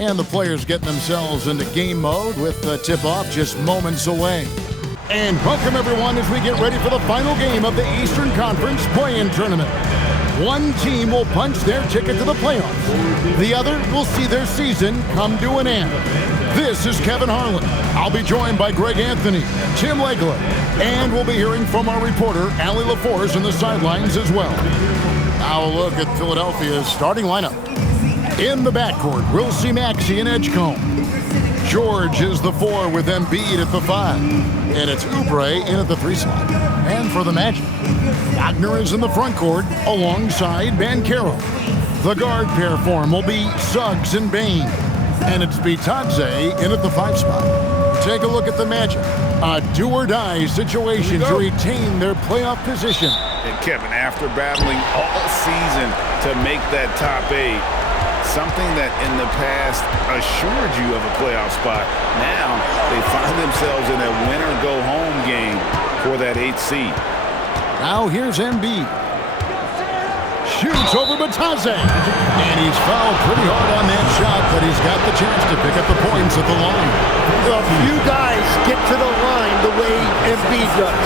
And the players getting themselves into game mode with the tip-off just moments away. And welcome everyone as we get ready for the final game of the Eastern Conference play-in tournament. One team will punch their ticket to the playoffs. The other will see their season come to an end. This is Kevin Harlan. I'll be joined by Greg Anthony, Tim Legler, and we'll be hearing from our reporter, Allie LaForce, in the sidelines as well. Now a look at Philadelphia's starting lineup. In the backcourt, we'll see Maxey and Edgecombe. George is the 4 with Embiid at the 5. And it's Oubre in at the 3 slot. And for the Magic, Wagner is in the front court alongside Banchero. The guard pair form will be Suggs and Bane. And it's Bitadze in at the 5 spot. Take a look at the Magic. A do-or-die situation to retain their playoff position. And Kevin, after battling all season to make that top 8, something that in the past assured you of a playoff spot, now they find themselves in a winner-go-home game for that 8th seed. Now here's Embiid. Shoots over Bitadze. And he's fouled pretty hard on that shot, but he's got the chance to pick up the points at the line. A few guys get to the line the way Embiid does.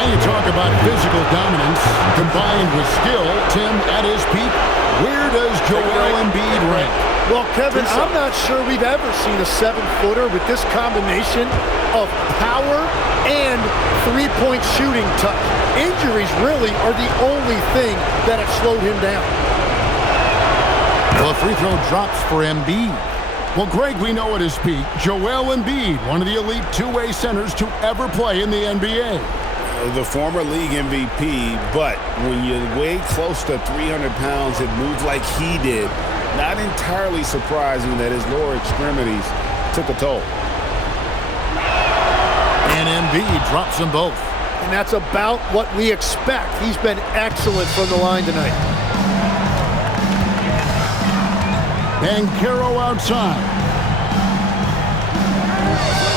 And you talk about physical dominance combined with skill. Tim, at his peak, where does Joel Embiid rank? Well, Kevin, I'm not sure we've ever seen a 7-footer with this combination of power and three-point shooting touch. Injuries really are the only thing that have slowed him down. Well, the free throw drops for Embiid. Well, Greg, we know at his peak, Joel Embiid, one of the elite two-way centers to ever play in the NBA. The former league MVP, but when you weigh close to 300 pounds and move like he did, not entirely surprising that his lower extremities took a toll. And Embiid drops them both. And that's about what we expect. He's been excellent from the line tonight. Banchero outside.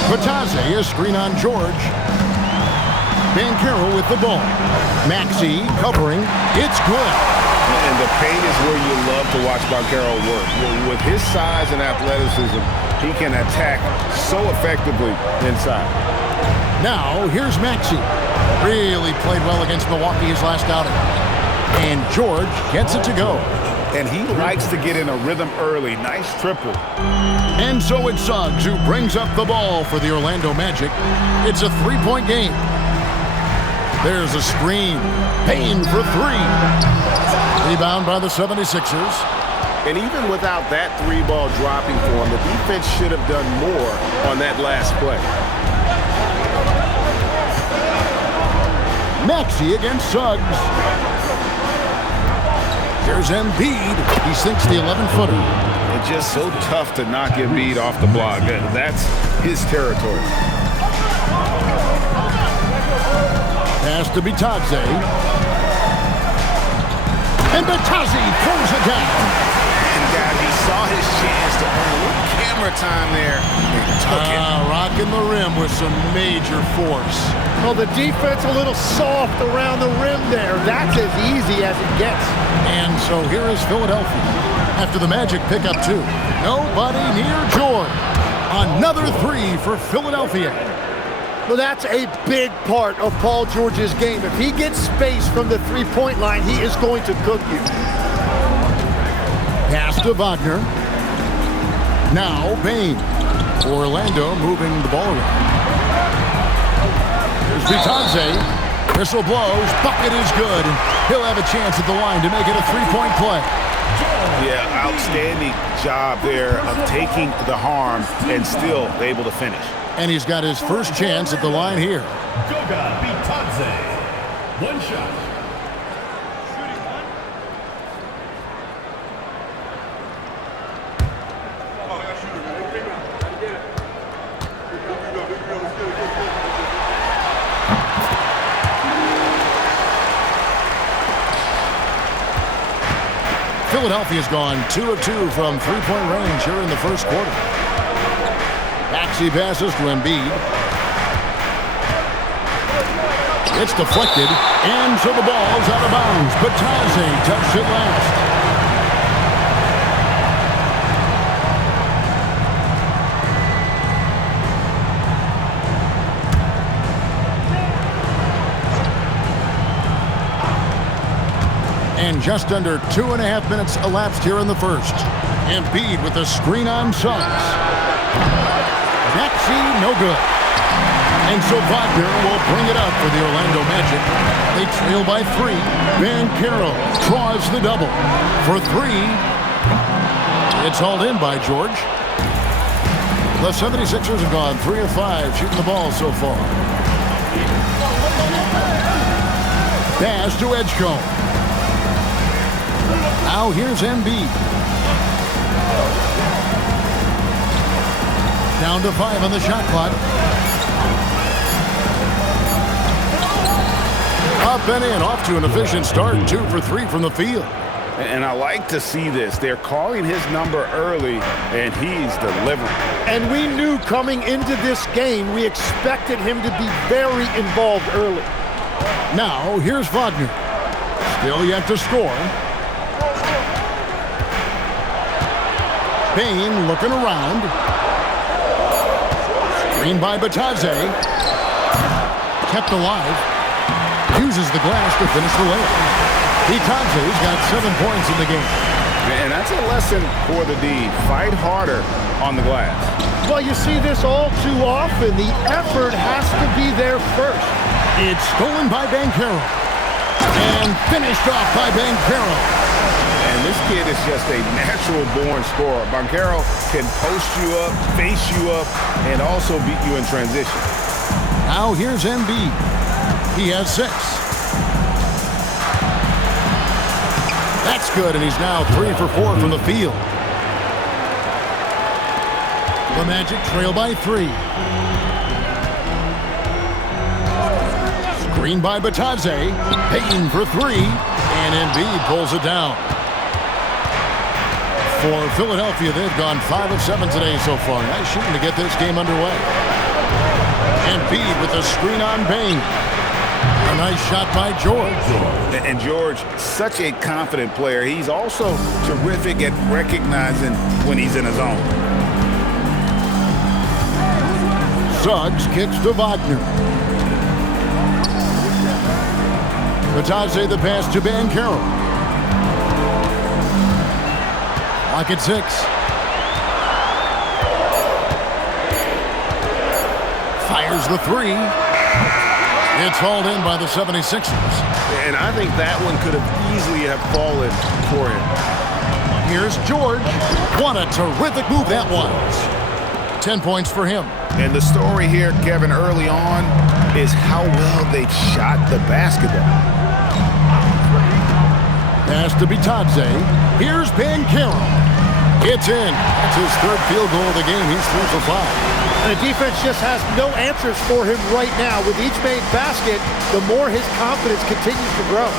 Bitadze, a screen on George. Banchero with the ball. Maxey covering. It's good. And the paint is where you love to watch Banchero work. With his size and athleticism, he can attack so effectively inside. Now, here's Maxey. Really played well against Milwaukee his last outing. And George gets it to go. And he likes to get in a rhythm early. Nice triple. And so it's Suggs who brings up the ball for the Orlando Magic. It's a 3-point game. There's a screen. Payne for 3. Rebound by the 76ers. And even without that 3-ball dropping for him, the defense should have done more on that last play. Maxey against Suggs. Here's Embiid. He sinks the 11-footer. It's just so tough to knock Embiid off the block. That's his territory. Pass to Bitadze. And Bitadze throws it down. And guys, he saw his chance to earn a little camera time there and took it. Rocking the rim with some major force. Well, the defense a little soft around the rim there. That's as easy as it gets. And so here is Philadelphia. After the Magic pick up 2. Nobody near George. Another 3 for Philadelphia. Well, that's a big part of Paul George's game. If he gets space from the three-point line, he is going to cook you. Pass to Wagner. Now Bane. Orlando moving the ball around. Here's Bitadze. Whistle blows. Bucket is good. And he'll have a chance at the line to make it a 3-point play. Yeah, outstanding job there of taking the harm and still able to finish. And he's got his first chance at the line here. Goga Bitadze. One shot. Philadelphia's gone 2 of 2 from three-point range here in the first quarter. Maxey passes to Embiid. It's deflected, and so the ball's out of bounds. Bitadze touched it last. And just under 2.5 minutes elapsed here in the first. Embiid with the screen on Suggs. Maxey, no good. And so Wagner will bring it up for the Orlando Magic. They trail by 3. Banchero draws the double. For 3. It's hauled in by George. The 76ers have gone 3 of 5 shooting the ball so far. Pass to Edgecombe. Now here's Embiid. Down to 5 on the shot clock. Up and in, off to an efficient start. 2 for 3 from the field. And I like to see this. They're calling his number early, and he's delivering. And we knew coming into this game, we expected him to be very involved early. Now, here's Wagner. Still yet to score. Payne looking around. Screen by Batadze. Kept alive. Uses the glass to finish the layup. Batadze's got 7 points in the game. And that's a lesson for the D. Fight harder on the glass. Well, you see this all too often. The effort has to be there first. It's stolen by Banchero. And finished off by Banchero. And this kid is just a natural-born scorer. Banchero can post you up, face you up, and also beat you in transition. Now here's Embiid. He has 6. That's good, and he's now 3 for 4 from the field. The Magic trail by 3. Screen by Batadze. Payton for 3. And Embiid pulls it down. For Philadelphia, they've gone 5 of 7 today so far. Nice shooting to get this game underway. Embiid with the screen on Payne. A nice shot by George. And George, such a confident player. He's also terrific at recognizing when he's in his zone. Suggs kicks to Wagner. Batadze the pass to Banchero. Lock at 6. Fires the 3. It's hauled in by the 76ers. And I think that one could have easily have fallen for him. Here's George. What a terrific move that was. 10 points for him. And the story here, Kevin, early on is how well they shot the basketball. Pass to Batadze. Here's Banchero. It's in. That's his 3rd field goal of the game. He's 3 for 5. And the defense just has no answers for him right now. With each made basket, the more his confidence continues to grow.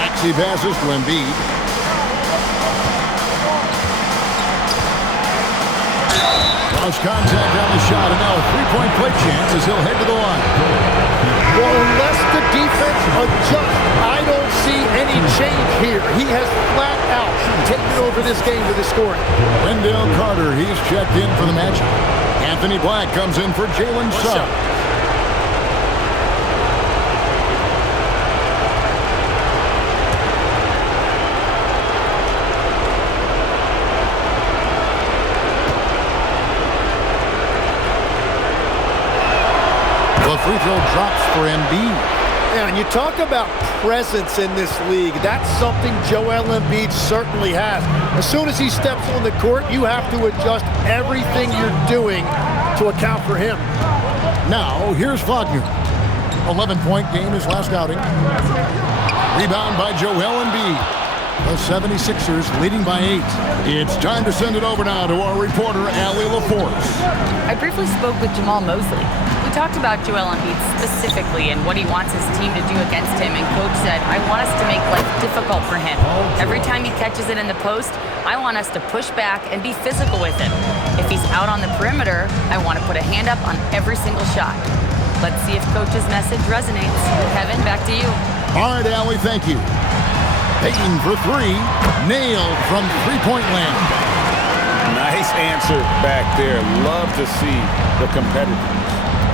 Maxey passes to Embiid. Cross contact on the shot, and now a 3-point play chance as he'll head to the line. Well, unless the defense adjusts, I don't see any change here. He has flat out taken over this game with his scoring. Wendell Carter, he's checked in for the Magic. Anthony Black comes in for Jalen Suggs. The free throw drops for Embiid. Yeah, and you talk about presence in this league. That's something Joel Embiid certainly has. As soon as he steps on the court, you have to adjust everything you're doing to account for him. Now, here's Wagner. 11-point game his last outing. Rebound by Joel Embiid. The 76ers leading by 8. It's time to send it over now to our reporter, Allie LaForce. I briefly spoke with Jamal Mosley. We talked about Joel Embiid specifically and what he wants his team to do against him, and Coach said, I want us to make life difficult for him. Every time he catches it in the post, I want us to push back and be physical with him. If he's out on the perimeter, I want to put a hand up on every single shot. Let's see if Coach's message resonates. Kevin, back to you. All right, Allie, thank you. Payton for 3. Nailed from three-point land. Nice answer back there. Love to see the competitiveness.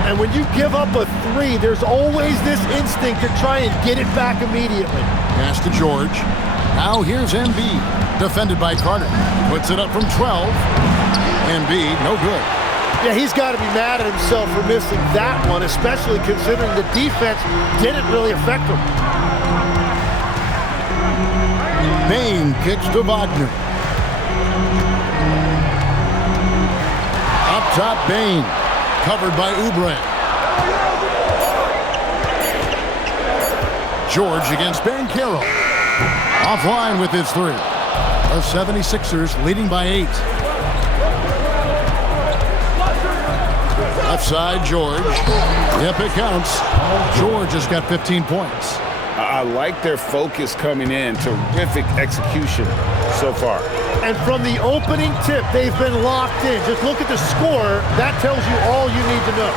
And when you give up a three, there's always this instinct to try and get it back immediately. Pass to George. Now here's Embiid, defended by Carter. Puts it up from 12. Embiid, no good. Yeah, he's got to be mad at himself for missing that one, especially considering the defense didn't really affect him. Bane kicks to Wagner. Up top, Bane. Covered by Oubre. George against Banchero. Offline with his three. The 76ers leading by 8. Left side, George. Yep, it counts. George has got 15 points. I like their focus coming in. Terrific execution so far. And from the opening tip, they've been locked in. Just look at the score. That tells you all you need to know.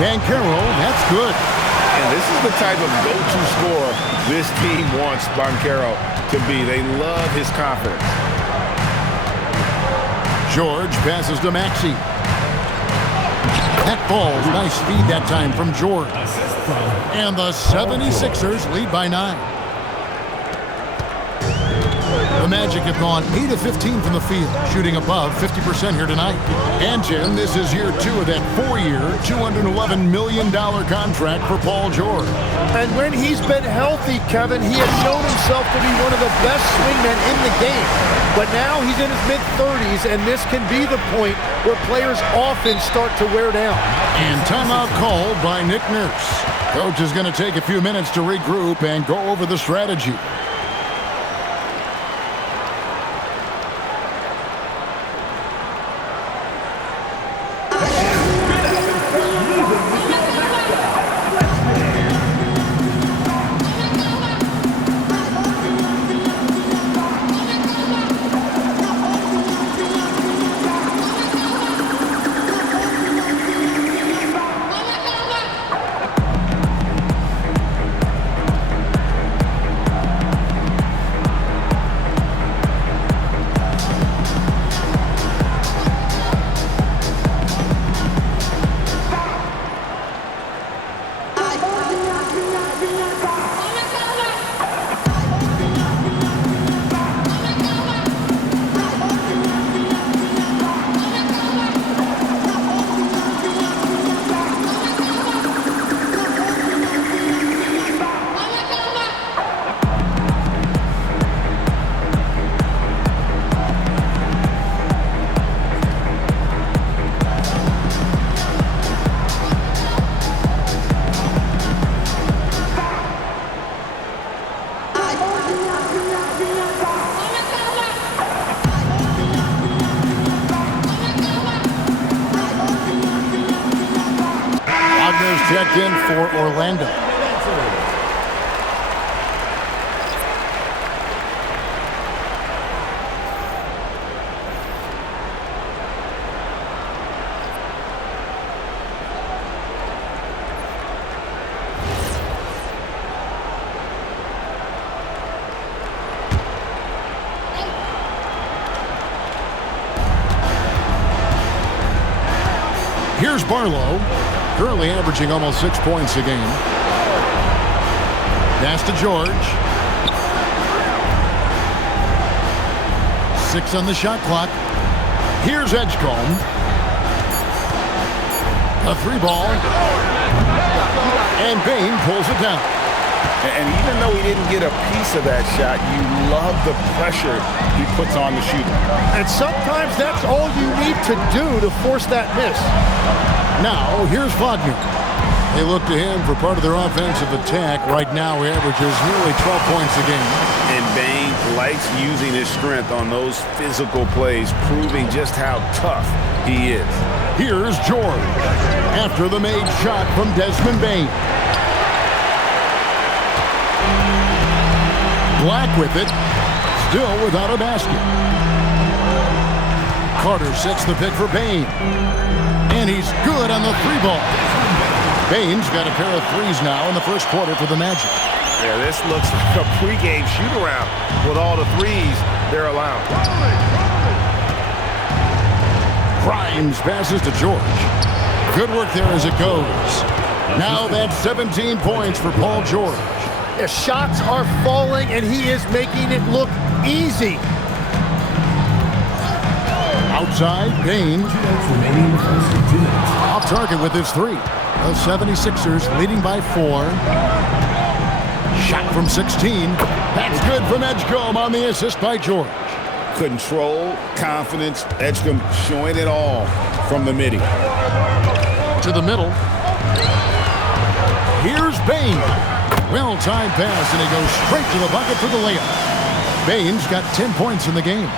Banchero, that's good. And this is the type of go-to scorer this team wants Banchero to be. They love his confidence. George passes to Maxey. That falls. Nice feed that time from George. And the 76ers lead by 9. The Magic have gone 8 of 15 from the field, shooting above 50% here tonight. And, Jim, this is year 2 of that 4-year, $211 million contract for Paul George. And when he's been healthy, Kevin, he has shown himself to be one of the best swingmen in the game. But now he's in his mid-30s, and this can be the point where players often start to wear down. And timeout called by Nick Nurse. Coach is going to take a few minutes to regroup and go over the strategy. Checked in for Orlando. Here's Barlow. Currently averaging almost 6 points a game. Pass to George. 6 on the shot clock. Here's Edgecombe. A 3 ball. And Bane pulls it down. And even though he didn't get a piece of that shot, you love the pressure he puts on the shooter. And sometimes that's all you need to do to force that miss. Now, here's Wagner. They look to him for part of their offensive attack. Right now, he averages nearly 12 points a game. And Bane likes using his strength on those physical plays, proving just how tough he is. Here's George after the made shot from Desmond Bane. Black with it, still without a basket. Carter sets the pick for Bane. And he's good on the 3 ball. Bane's got a pair of threes now in the first quarter for the Magic. Yeah, this looks like a pregame shoot-around with all the threes they're allowing. Grimes passes to George. Good work there as it goes. Now that's 17 points for Paul George. The shots are falling, and he is making it look easy. Outside, Bane. Off target with his three. The 76ers leading by 4. Shot from 16. That's good from Edgecombe on the assist by George. Control, confidence, Edgecombe showing it all from the midi. To the middle. Here's Bane. Well-timed pass, and he goes straight to the bucket for the layup. Bane's got 10 points in the game.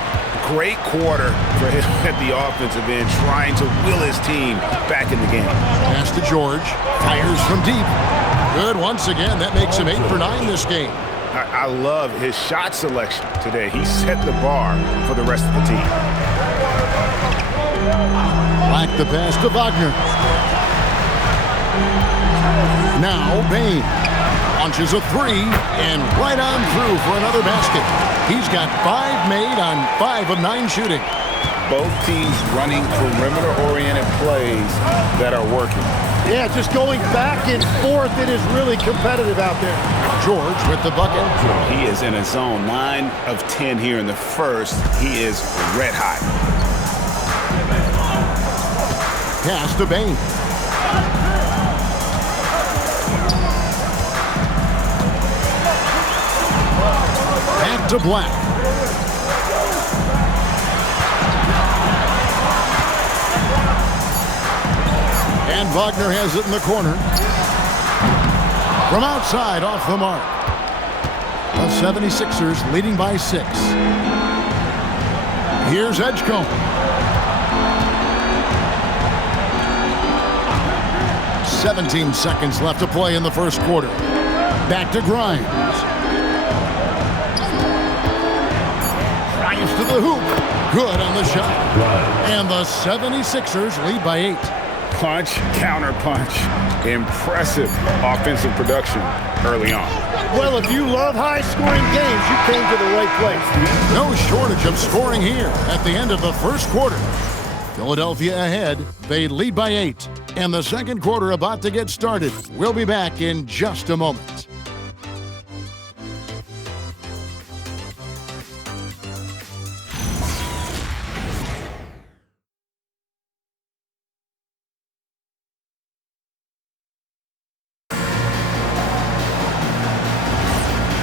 Great quarter for him at the offensive end, trying to will his team back in the game. Pass to George. Fires from deep. Good once again. That makes him 8 for 9 this game. I love his shot selection today. He set the bar for the rest of the team. Black the pass to Wagner. Now Bane launches a 3 and right on through for another basket. He's got 5 made on 5 of 9 shooting. Both teams running perimeter-oriented plays that are working. Yeah, just going back and forth. It is really competitive out there. George with the bucket. He is in a zone. 9 of 10 here in the first. He is red hot. Pass to Bane. Back to Black. And Wagner has it in the corner. From outside, off the mark. The 76ers leading by 6. Here's Edgecombe. "17 seconds left to play in the first quarter. Back to Grimes. Grimes to the hoop. Good on the shot. And the 76ers lead by 8. Punch, counter punch. Impressive offensive production early on. Well, if you love high-scoring games, you came to the right place. No shortage of scoring here at the end of the first quarter. Philadelphia ahead. They lead by 8. And the second quarter about to get started. We'll be back in just a moment.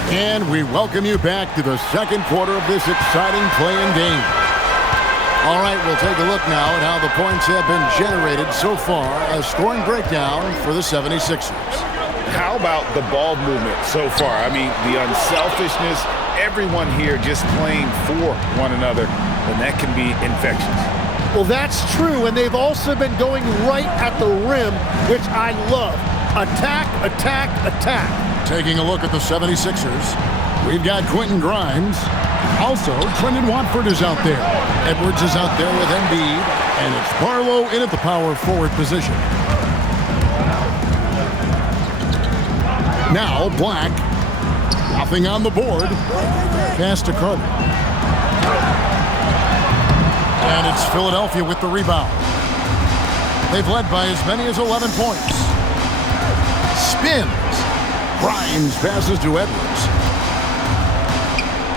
And we welcome you back to the second quarter of this exciting play-in game. All right, we'll take a look now at how the points have been generated so far. A scoring breakdown for the 76ers. How about the ball movement so far? I mean, the unselfishness, everyone here just playing for one another, and that can be infectious. Well, that's true, and they've also been going right at the rim, which I love. Attack, attack, attack. Taking a look at the 76ers, we've got Quentin Grimes. Also, Trendon Watford is out there. Edwards is out there with Embiid, and it's Barlow in at the power forward position. Now Black, nothing on the board. Pass to Carter. And it's Philadelphia with the rebound. They've led by as many as 11 points. Spins. Grimes passes to Edwards.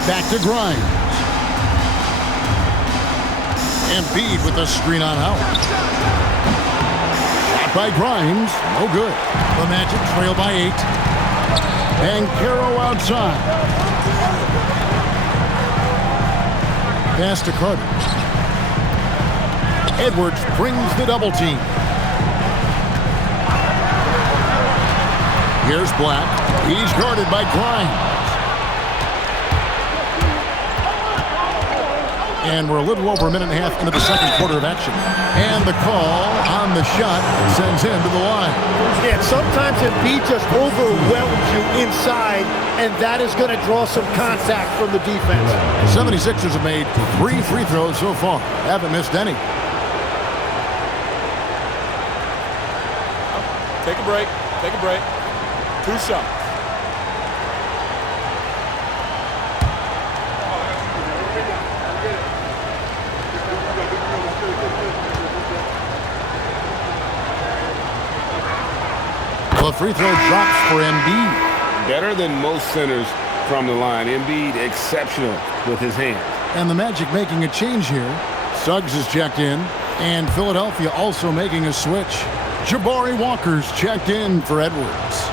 Back to Grimes. Embiid with a screen on Howard. Shot by Grimes. No good. The Magic trail by 8. And Caro outside. Pass to Carter. Edwards brings the double team. Here's Black. He's guarded by Grimes. And we're a little over a minute and a half into the second quarter of action. And the call on the shot sends him to the line. Yeah, sometimes Embiid just overwhelms you inside, and that is going to draw some contact from the defense. 76ers have made 3 free throws so far. Haven't missed any. Take a break. Take a break. 2 shots. free throw drops for Embiid. Better than most centers from the line. Embiid exceptional with his hands. And the Magic making a change here. Suggs is checked in, and Philadelphia also making a switch. Jabari Walker's checked in for Edwards.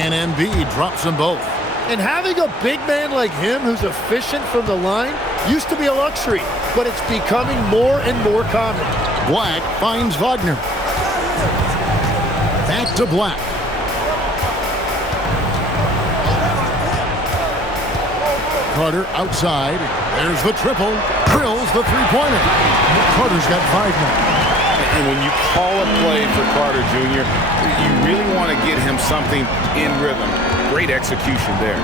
And Embiid drops them both. And having a big man like him who's efficient from the line used to be a luxury, but it's becoming more and more common. Black finds Wagner. Back to Black. Carter outside. There's the triple. Drills the three-pointer. Carter's got 5 now. And when you call a play for Carter Jr., you really want to get him something in rhythm. Great execution there.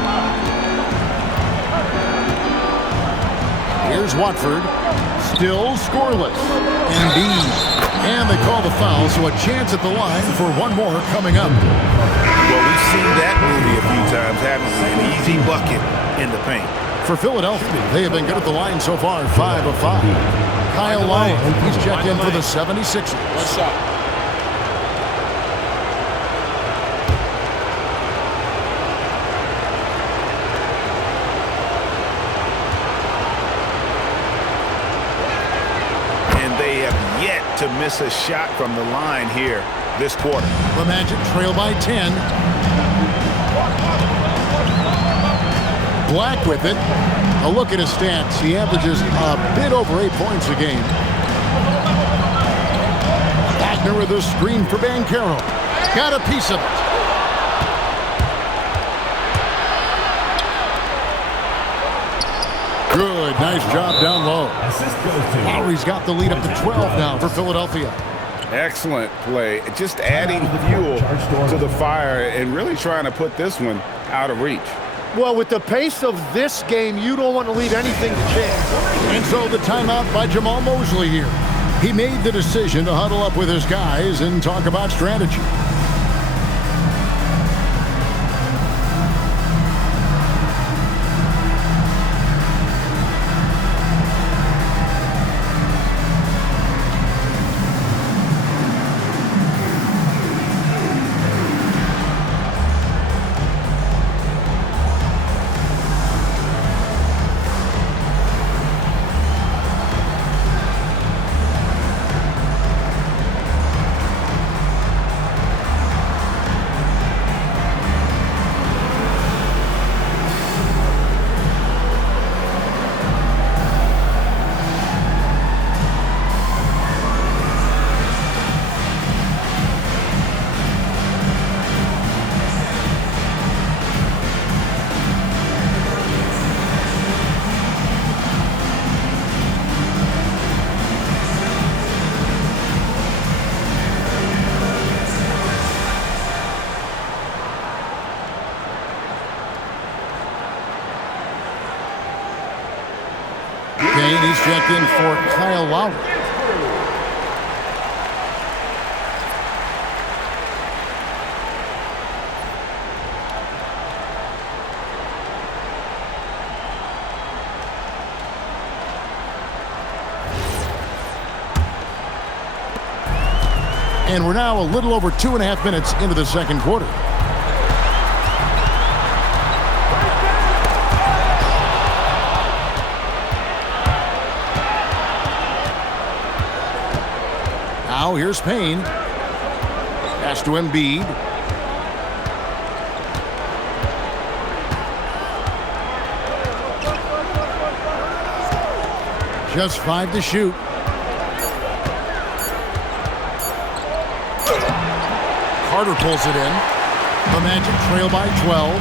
Here's Watford. Still scoreless. Embiid. And they call the foul, so a chance at the line for one more coming up. Well, we've seen that movie a few times, haven't we? An easy bucket in the paint. For Philadelphia, they have been good at the line so far, 5 of 5. Kyle Lowry, he's checked in for the 76ers. One shot. To miss a shot from the line here this quarter. The Magic trail by 10. Black with it. A look at his stats. He averages a bit over 8 points a game. Wagner with a screen for Banchero. Got a piece of it. Good, nice job down low. Lowry's got the lead up to 12 now for Philadelphia. Excellent play. Just adding fuel to the fire and really trying to put this one out of reach. Well, with the pace of this game, you don't want to leave anything to chance. And so the timeout by Jamal Mosley here. He made the decision to huddle up with his guys and talk about strategy. He's checked in for Kyle Lowry. And we're now a little over 2.5 minutes into the second quarter. Now here's Payne. Pass to Embiid. Just 5 to shoot. Carter pulls it in. The Magic trail by 12.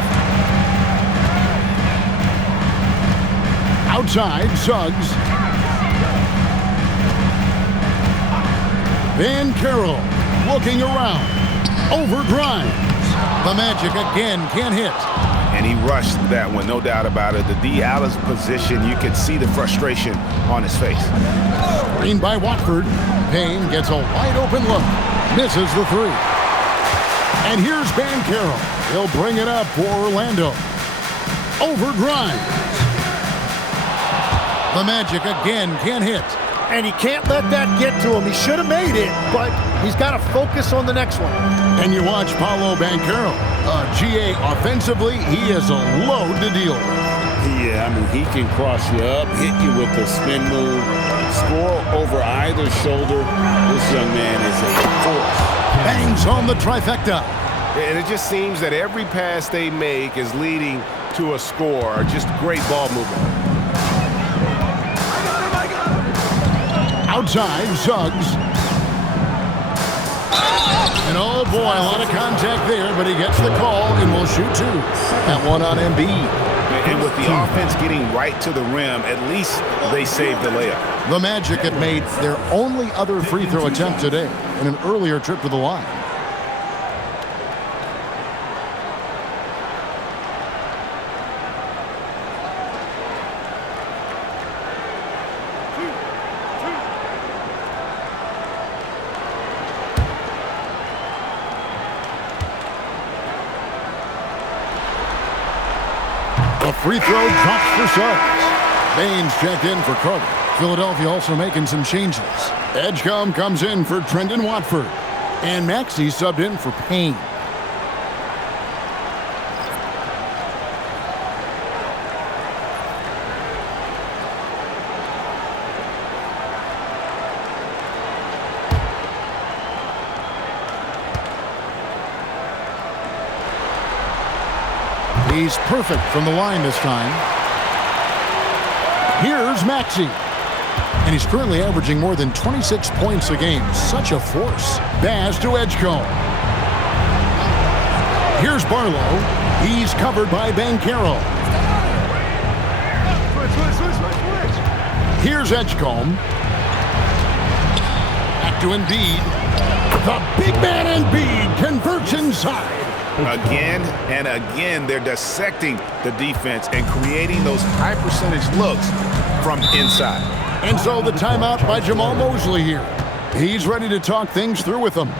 Outside, Suggs. Banchero looking around. Over Grimes. The Magic again can't hit. And he rushed that one, no doubt about it. The Dallas position, you could see the frustration on his face. Screen by Watford. Payne gets a wide open look. Misses the three. And here's Banchero. He'll bring it up for Orlando. Over Grimes. The Magic again can't hit. And he can't let that get to him. He should have made it, but he's got to focus on the next one. And you watch Paolo Banchero. GA, offensively, he is a load to deal with. Yeah, I mean, he can cross you up, hit you with the spin move, score over either shoulder. This young man is a force. Bangs home the trifecta. And it just seems that every pass they make is leading to a score. Just great ball movement. Outside, Suggs. And oh boy, a lot of contact there, but he gets the call and will shoot two. That one on Embiid. And with the offense getting right to the rim, at least they saved the layup. The Magic had made their only other free throw attempt today in an earlier trip to the line. A free throw drops for Suggs. Baines checked in for Carter. Philadelphia also making some changes. Edgecombe comes in for Trendon Watford. And Maxey subbed in for Payne. He's perfect from the line this time. Here's Maxey. And he's currently averaging more than 26 points a game. Such a force. Pass to Edgecombe. Here's Barlow. He's covered by Banchero. Here's Edgecombe. Back to Embiid. The big man Embiid converts inside. Again and again, they're dissecting the defense and creating those high percentage looks from inside. And so the timeout by Jamal Mosley here. He's ready to talk things through with them.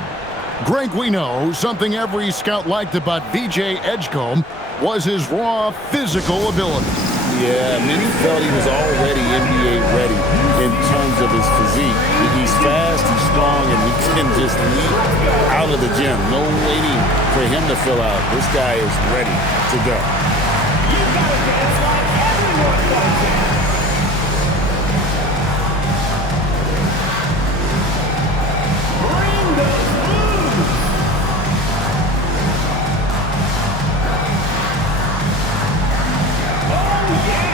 Greg, we know something every scout liked about VJ Edgecombe was his raw physical ability. Yeah, many felt he was already NBA ready in terms of his physique. He's fast, he's strong, and he can just leap out of the gym. No waiting for him to fill out. This guy is ready to go. You gotta dance like everyone does it. Bring those moves. Oh yeah.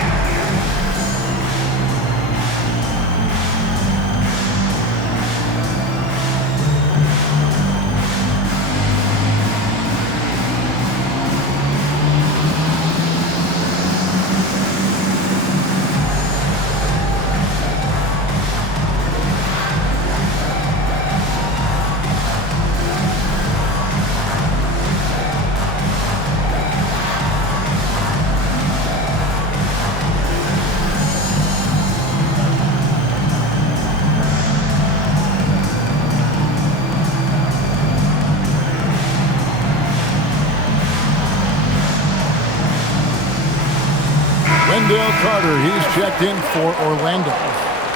Wendell Carter, he's checked in for Orlando.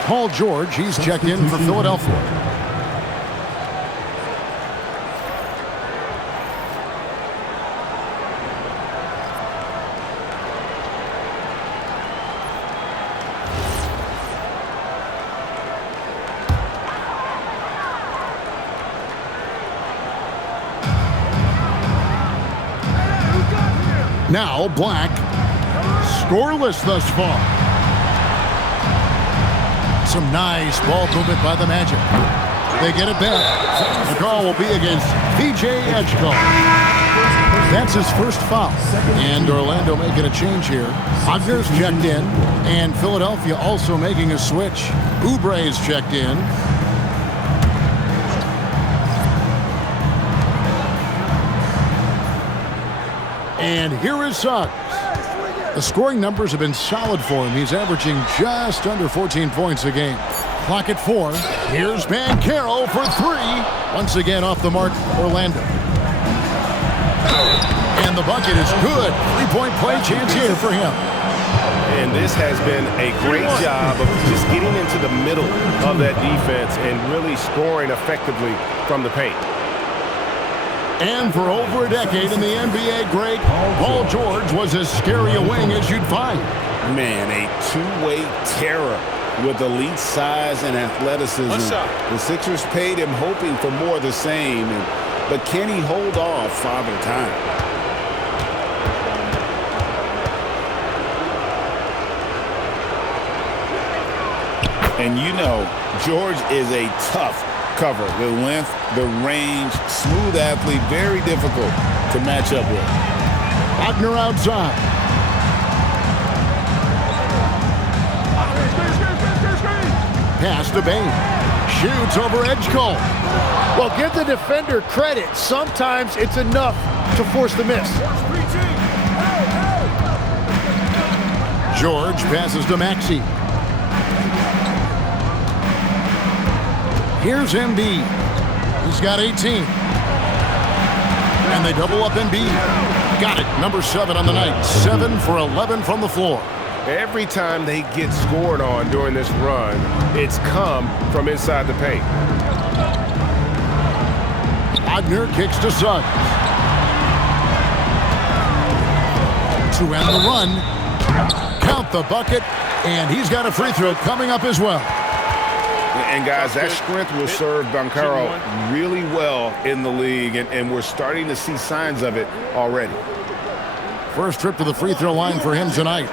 Paul George, he's checked in for Philadelphia. Now Black, scoreless thus far. Some nice ball movement by the Magic. They get it back. The call will be against VJ Edgecombe. That's his first foul. And Orlando making a change here. Wagner's checked in, and Philadelphia also making a switch. Oubre's checked in. And here is Suggs. The scoring numbers have been solid for him. He's averaging just under 14 points a game. Clock at 4. Here's Banchero for 3. Once again off the mark, Orlando. And the bucket is good. 3-point play chance here for him. And this has been a great job of just getting into the middle of that defense and really scoring effectively from the paint. And for over a decade in the NBA great, Paul George was as scary a wing as you'd find. Man, a two-way terror with elite size and athleticism. The Sixers paid him hoping for more of the same, but can he hold off Father Time? And you know, George is a tough cover. The length, the range, smooth athlete, very difficult to match up with. Wagner outside. Pass to Bane. Shoots over Edgecombe. Well, give the defender credit. Sometimes it's enough to force the miss. George passes to Maxey. Here's Embiid. He's got 18. And they double up Embiid. Got it. Number 7 on the night. 7 for 11 from the floor. Every time they get scored on during this run, it's come from inside the paint. Wagner kicks to Suggs. To end the run. Count the bucket. And he's got a free throw coming up as well. And, guys, that strength will serve Banchero really well in the league, and we're starting to see signs of it already. First trip to the free throw line for him tonight.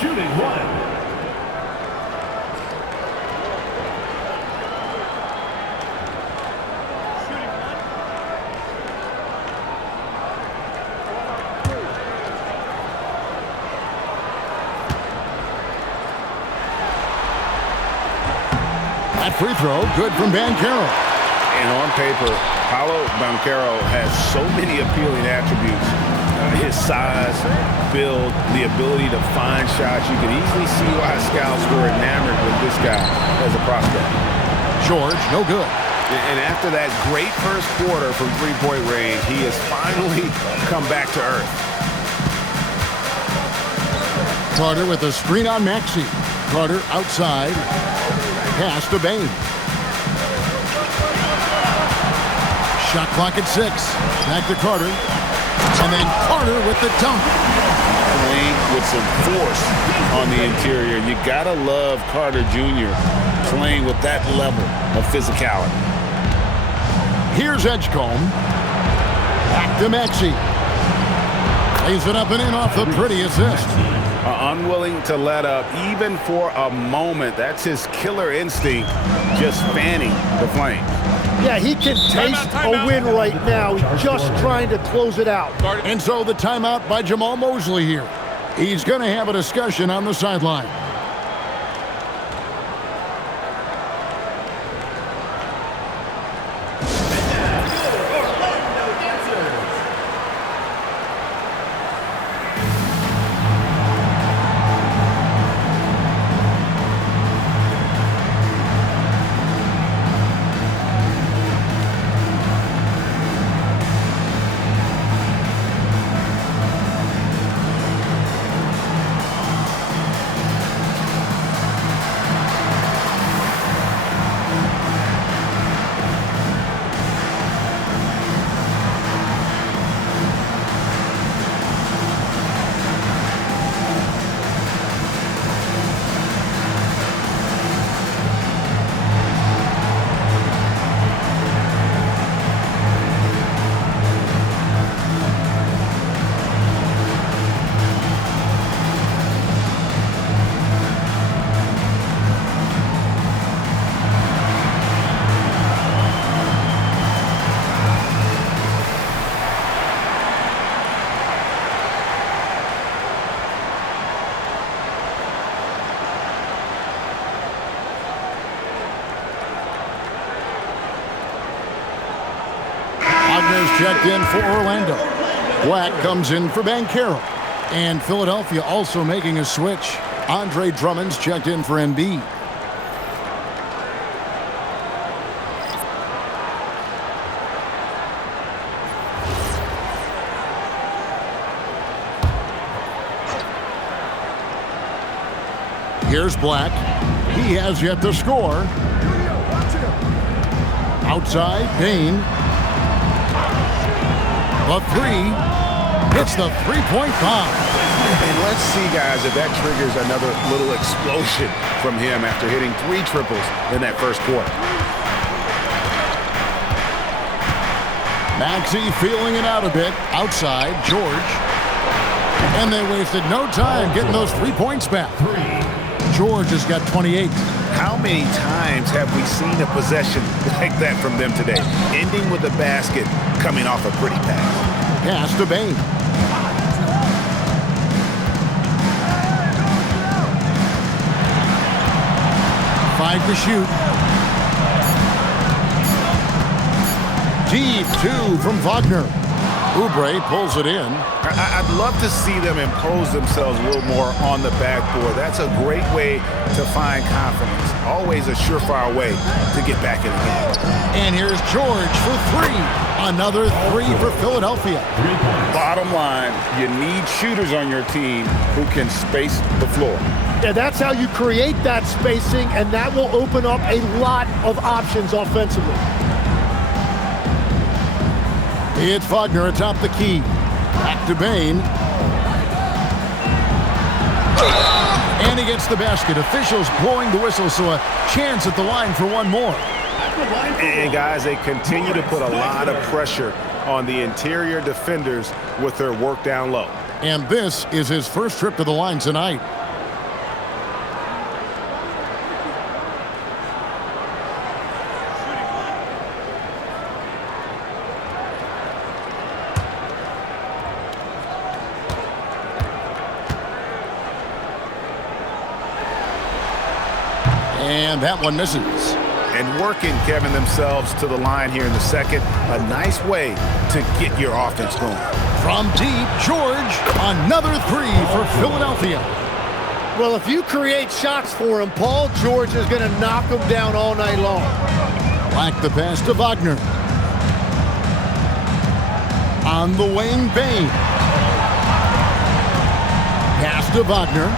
Shooting one. That free throw, good from Banchero. And on paper, Paolo Banchero has so many appealing attributes. His size, build, the ability to find shots. You can easily see why scouts were enamored with this guy as a prospect. George, no good. And after that great first quarter from three-point range, he has finally come back to earth. Carter with a screen on Maxey. Carter outside. Pass to Bane. Shot clock at 6. Back to Carter. And then Carter with the dunk. Playing with some force on the interior. You gotta love Carter Jr. playing with that level of physicality. Here's Edgecombe. Back to Maxey. Lays it up and in off the pretty assist. Unwilling to let up even for a moment. That's his killer instinct, just fanning the flames. Yeah, he can taste a win right now. He's just trying to close it out. And so the timeout by Jamal Mosley here. He's going to have a discussion on the sideline. Checked in for Orlando. Black comes in for Banchero. And Philadelphia also making a switch. Andre Drummond's checked in for Embiid. Here's Black. He has yet to score. Outside, Bane. The three. Hits the three-point bomb. And let's see, guys, if that triggers another little explosion from him after hitting 3 triples in that first quarter. Maxey feeling it out a bit. Outside, George. And they wasted no time getting those 3 points back. George has got 28. How many times have we seen a possession like that from them today? Ending with a basket, coming off a pretty pass. Pass to Bane. Five to shoot. Deep 2 from Wagner. Oubre pulls it in. I'd love to see them impose themselves a little more on the backboard. That's a great way to find confidence. Always a surefire way to get back in the game. And here's George for 3. Another 3 for Philadelphia. Bottom line, you need shooters on your team who can space the floor. Yeah, that's how you create that spacing, and that will open up a lot of options offensively. It's Wagner atop the key. Back to Bane. And he gets the basket. Officials blowing the whistle, so a chance at the line for one more. And guys, they continue to put a lot of pressure on the interior defenders with their work down low. And this is his first trip to the line tonight. And that one misses. And working, Kevin, themselves to the line here in the second. A nice way to get your offense going. From deep, George, another 3 for Philadelphia. Well, if you create shots for him, Paul George is going to knock them down all night long. Black the pass to Wagner. On the wing, Bane. Pass to Wagner.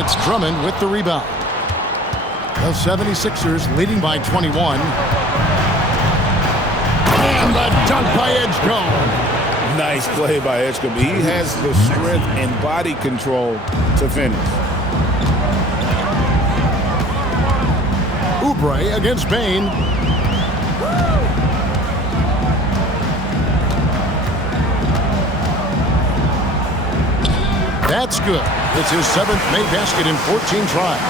It's Drummond with the rebound. The 76ers leading by 21. And the dunk by Edgecombe. Nice play by Edgecombe. He has the strength and body control to finish. Oubre against Bane. That's good. It's his 7th made basket in 14 tries.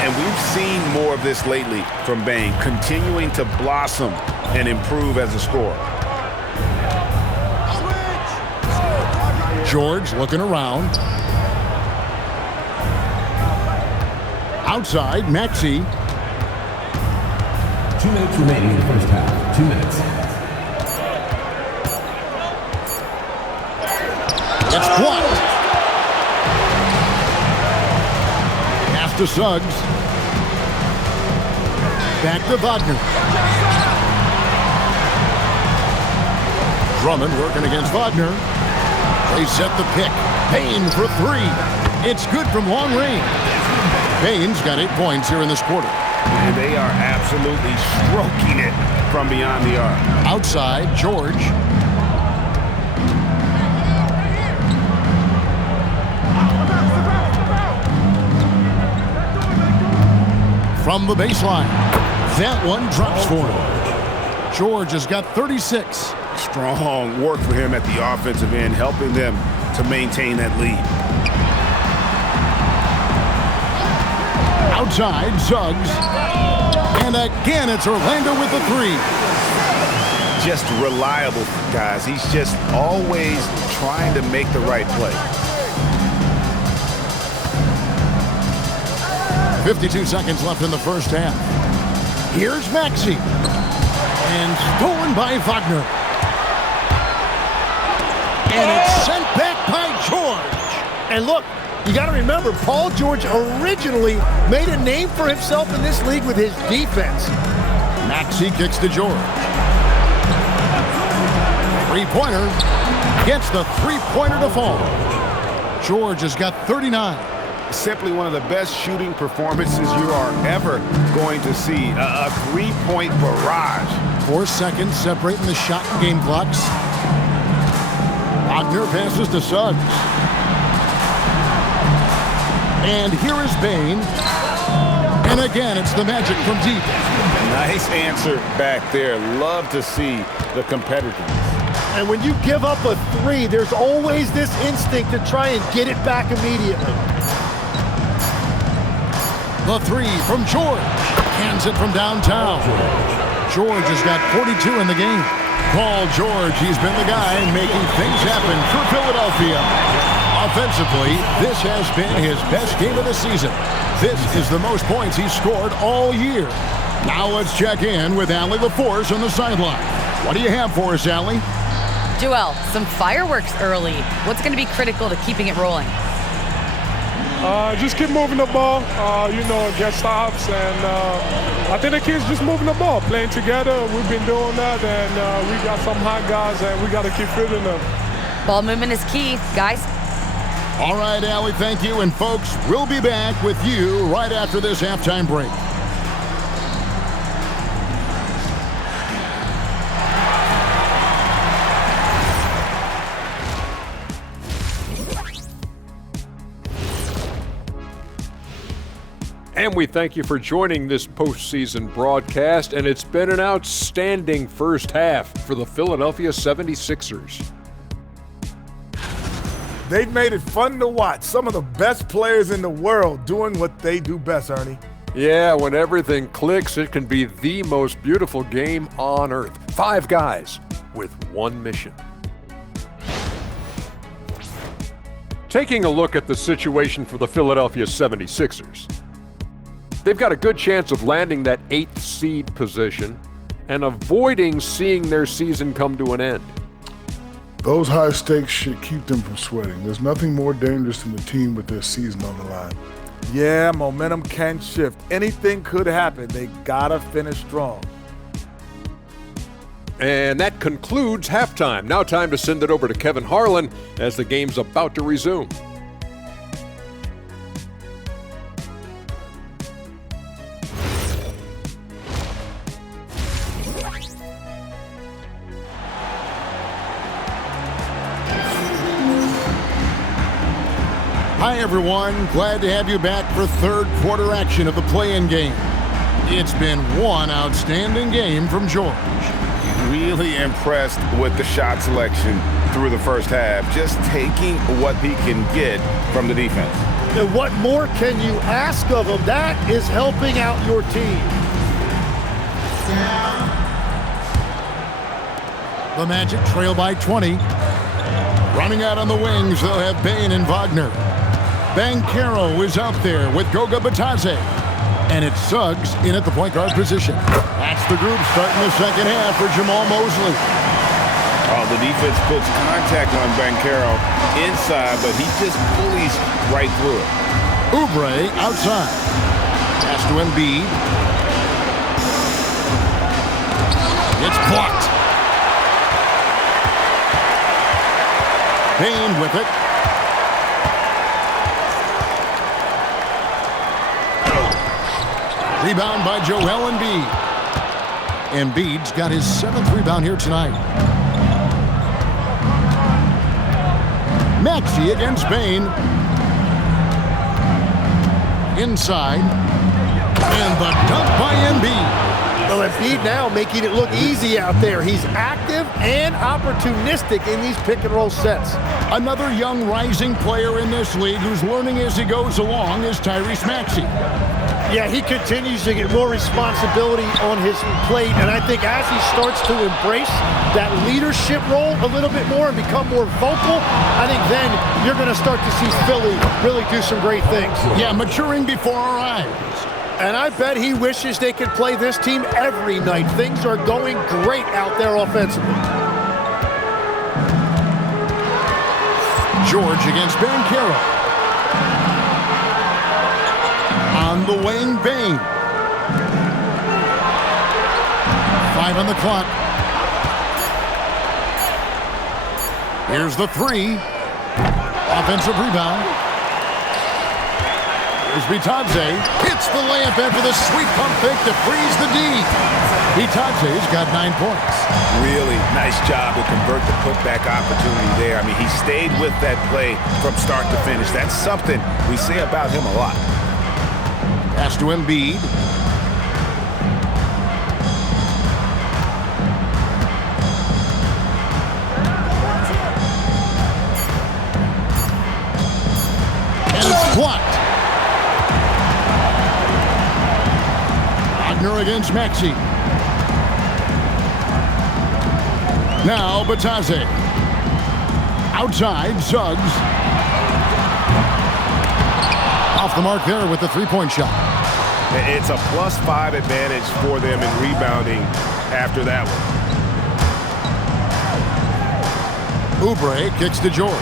And we've seen more of this lately from Bane, continuing to blossom and improve as a scorer. George looking around. Outside, Maxey. 2 minutes remaining in the first half. 2 minutes. It's blocked. Pass to Suggs. Back to Wagner. Drummond working against Wagner. They set the pick. Bane for 3. It's good from long range. Bane's got 8 points here in this quarter. And they are absolutely stroking it from beyond the arc. Outside, George. From the baseline. That one drops for him. George has got 36. Strong work for him at the offensive end, helping them to maintain that lead. Outside, Suggs. And again, it's Orlando with the 3. Just reliable, guys. He's just always trying to make the right play. 52 seconds left in the first half. Here's Maxey. And stolen by Wagner. And it's sent back by George. And look, you got to remember, Paul George originally made a name for himself in this league with his defense. Maxey kicks to George. Three-pointer. Gets the three-pointer to fall. George has got 39. simply one of the best shooting performances you are ever going to see. A three-point barrage. 4 seconds separating the shot and game clocks. Wagner passes to Suggs. And here is Bane. And again, it's the Magic from deep. Nice answer back there. Love to see the competitiveness. And when you give up a 3, there's always this instinct to try and get it back immediately. The 3 from George. Hands it from downtown. George has got 42 in the game. Paul George, he's been the guy making things happen for Philadelphia. Offensively, this has been his best game of the season. This is the most points he's scored all year. Now let's check in with Allie LaForce on the sideline. What do you have for us, Allie? Joel, some fireworks early. What's going to be critical to keeping it rolling? Just keep moving the ball, get stops, and I think the kids just moving the ball, playing together. We've been doing that, and we got some hot guys, and we got to keep fitting them. Ball movement is key, guys. All right, Allie, thank you. And folks, we'll be back with you right after this halftime break. And we thank you for joining this postseason broadcast, and it's been an outstanding first half for the Philadelphia 76ers. They've made it fun to watch. Some of the best players in the world doing what they do best, Ernie. Yeah, when everything clicks, it can be the most beautiful game on earth. 5 guys with one mission. Taking a look at the situation for the Philadelphia 76ers. They've got a good chance of landing that 8th seed position and avoiding seeing their season come to an end. Those high stakes should keep them from sweating. There's nothing more dangerous than the team with their season on the line. Yeah, momentum can shift. Anything could happen. They gotta finish strong. And that concludes halftime. Now time to send it over to Kevin Harlan as the game's about to resume. Hi, everyone. Glad to have you back for third quarter action of the play-in game. It's been one outstanding game from George. Really impressed with the shot selection through the first half, just taking what he can get from the defense. And what more can you ask of him? That is helping out your team. The Magic trail by 20. Running out on the wings, they'll have Bane and Wagner. Banchero is out there with Goga Bitadze. And it's Suggs in at the point guard position. That's the group starting the second half for Jamal Mosley. Oh, the defense puts contact on Banchero inside, but he just pulleys right through it. Oubre outside. Pass to Embiid. It's blocked. Bane with it. Rebound by Joel Embiid. Embiid's got his 7th rebound here tonight. Maxey against Bane. Inside. And the dunk by Embiid. Well, Embiid now making it look easy out there. He's active and opportunistic in these pick-and-roll sets. Another young rising player in this league who's learning as he goes along is Tyrese Maxey. Yeah, he continues to get more responsibility on his plate, and I think as he starts to embrace that leadership role a little bit more and become more vocal, I think then you're going to start to see Philly really do some great things. Yeah, maturing before our eyes. And I bet he wishes they could play this team every night. Things are going great out there offensively. George against Banchero. On the wing, Bane. 5 on the clock. Here's the 3. Offensive rebound. Here's Bitadze. Hits the layup after the sweet pump fake to freeze the D. Bitadze's got 9 points. Really nice job to convert the putback opportunity there. I mean, he stayed with that play from start to finish. That's something we say about him a lot. Pass to Embiid. And it's blocked. Wagner against Maxey. Now Bitadze. Outside, Suggs. Off the mark there with the three-point shot. It's a +5 advantage for them in rebounding after that one. Oubre kicks to George.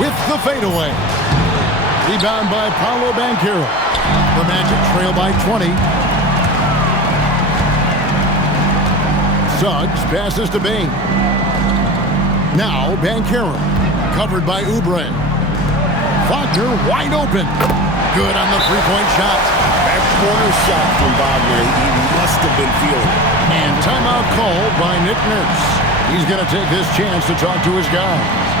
With the fadeaway. Rebound by Paolo Banchero. The Magic trail by 20. Suggs passes to Bane. Now Banchero. Covered by Oubre. Wagner wide open. Good on the three-point shot. That corner shot from Wagner, he must have been feeling it. And timeout called by Nick Nurse. He's going to take this chance to talk to his guys.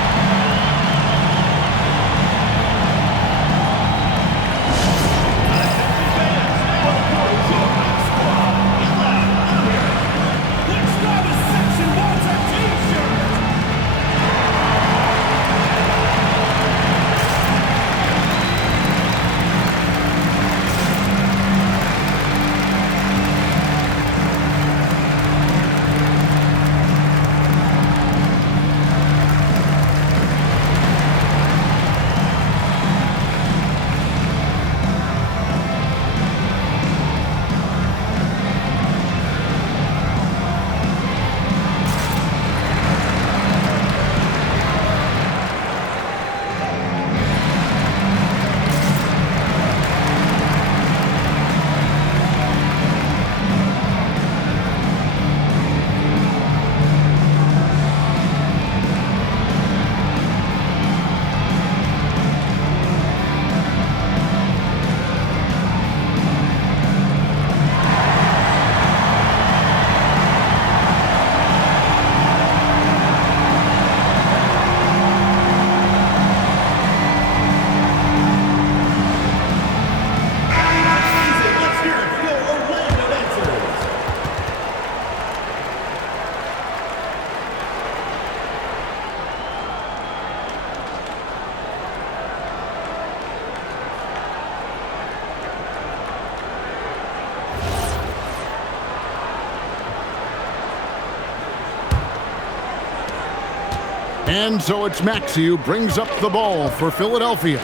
And so it's Maxey who brings up the ball for Philadelphia.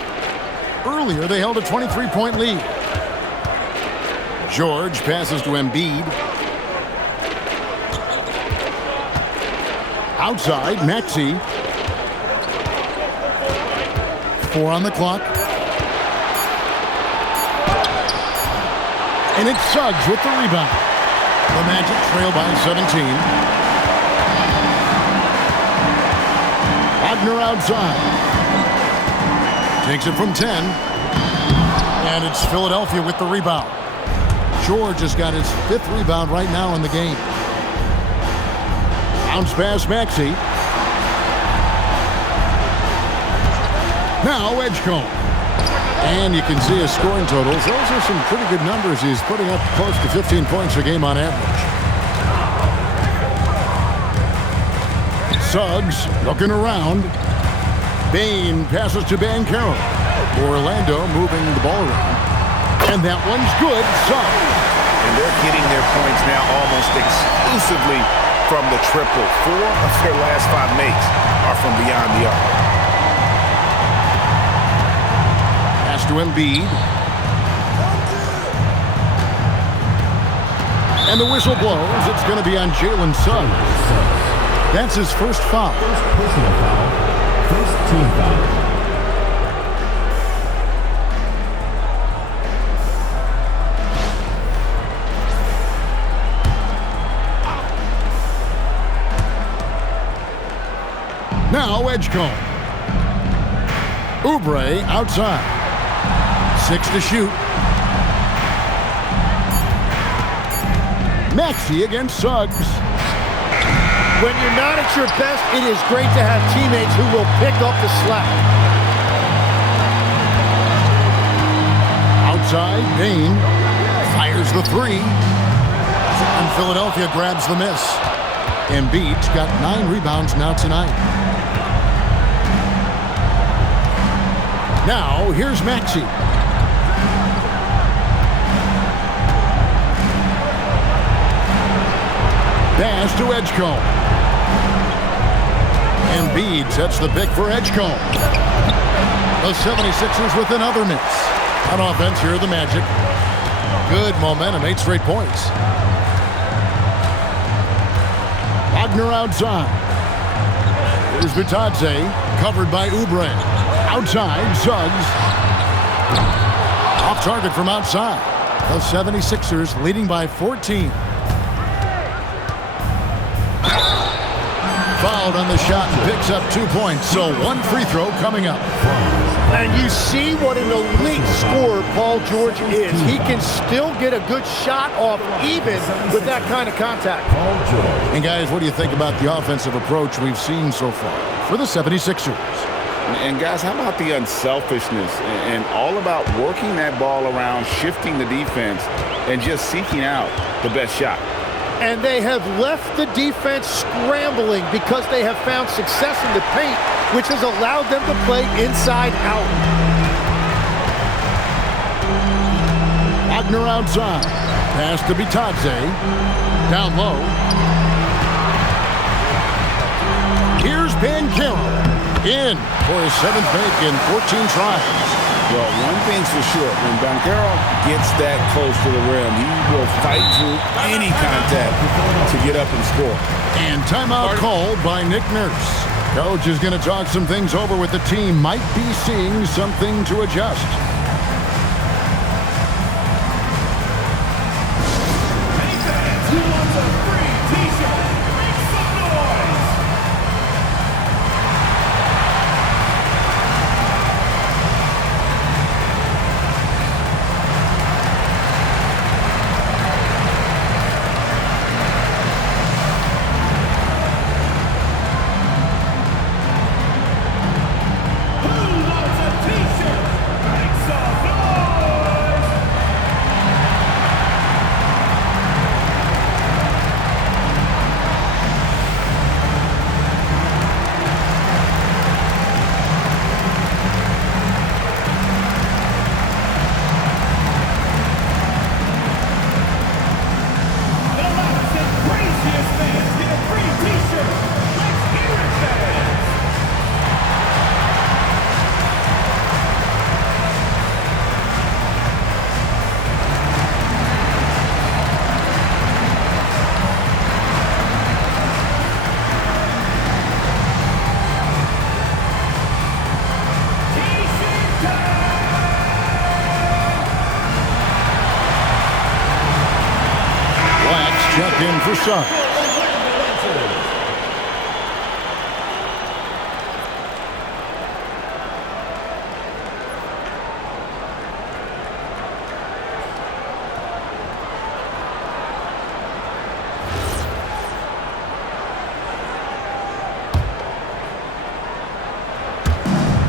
Earlier, they held a 23-point lead. George passes to Embiid. Outside, Maxey. 4 on the clock. And it's Suggs with the rebound. The Magic trail by 17. Wagner outside. Takes it from 10. And it's Philadelphia with the rebound. George has got his 5th rebound right now in the game. Bounce pass Maxey. Now Edgecombe. And you can see his scoring totals. Those are some pretty good numbers. He's putting up close to 15 points a game on average. Suggs looking around. Bane passes to Banchero. Orlando moving the ball around. And that one's good. Suggs. And they're getting their points now almost exclusively from the triple. 4 of their last 5 makes are from beyond the arc. Pass to Embiid. And the whistle blows. It's going to be on Jalen Suggs. That's his first foul. First personal foul. First team foul. Now Edgecombe. Oubre outside. 6 to shoot. Maxey against Suggs. When you're not at your best, it is great to have teammates who will pick up the slack. Outside, Dane fires the 3. And Philadelphia grabs the miss. Embiid's got 9 rebounds now tonight. Now, here's Maxey. Pass to Edgecombe. Embiid sets the pick for Edgecombe. The 76ers with another miss. On offense, here are the Magic. Good momentum, 8 straight points. Wagner outside. Here's Vitadze, covered by Oubre. Outside, Suggs. Off target from outside. The 76ers leading by 14. Fouled on the shot and picks up 2 points. So 1 free throw coming up. And you see what an elite scorer Paul George is. He can still get a good shot off even with that kind of contact. And guys, what do you think about the offensive approach we've seen so far for the 76ers? And guys, how about the unselfishness and all about working that ball around, shifting the defense, and just seeking out the best shot? And they have left the defense scrambling because they have found success in the paint, which has allowed them to play inside out. Wagner outside. Pass to Bitadze. Down low. Here's Banchero. In for his 7th make in 14 tries. Well, one thing's for sure. When Banchero gets that close to the rim, he will fight through any contact to get up and score. And timeout called by Nick Nurse. Coach is going to talk some things over with the team. Might be seeing something to adjust. Check in for Suggs.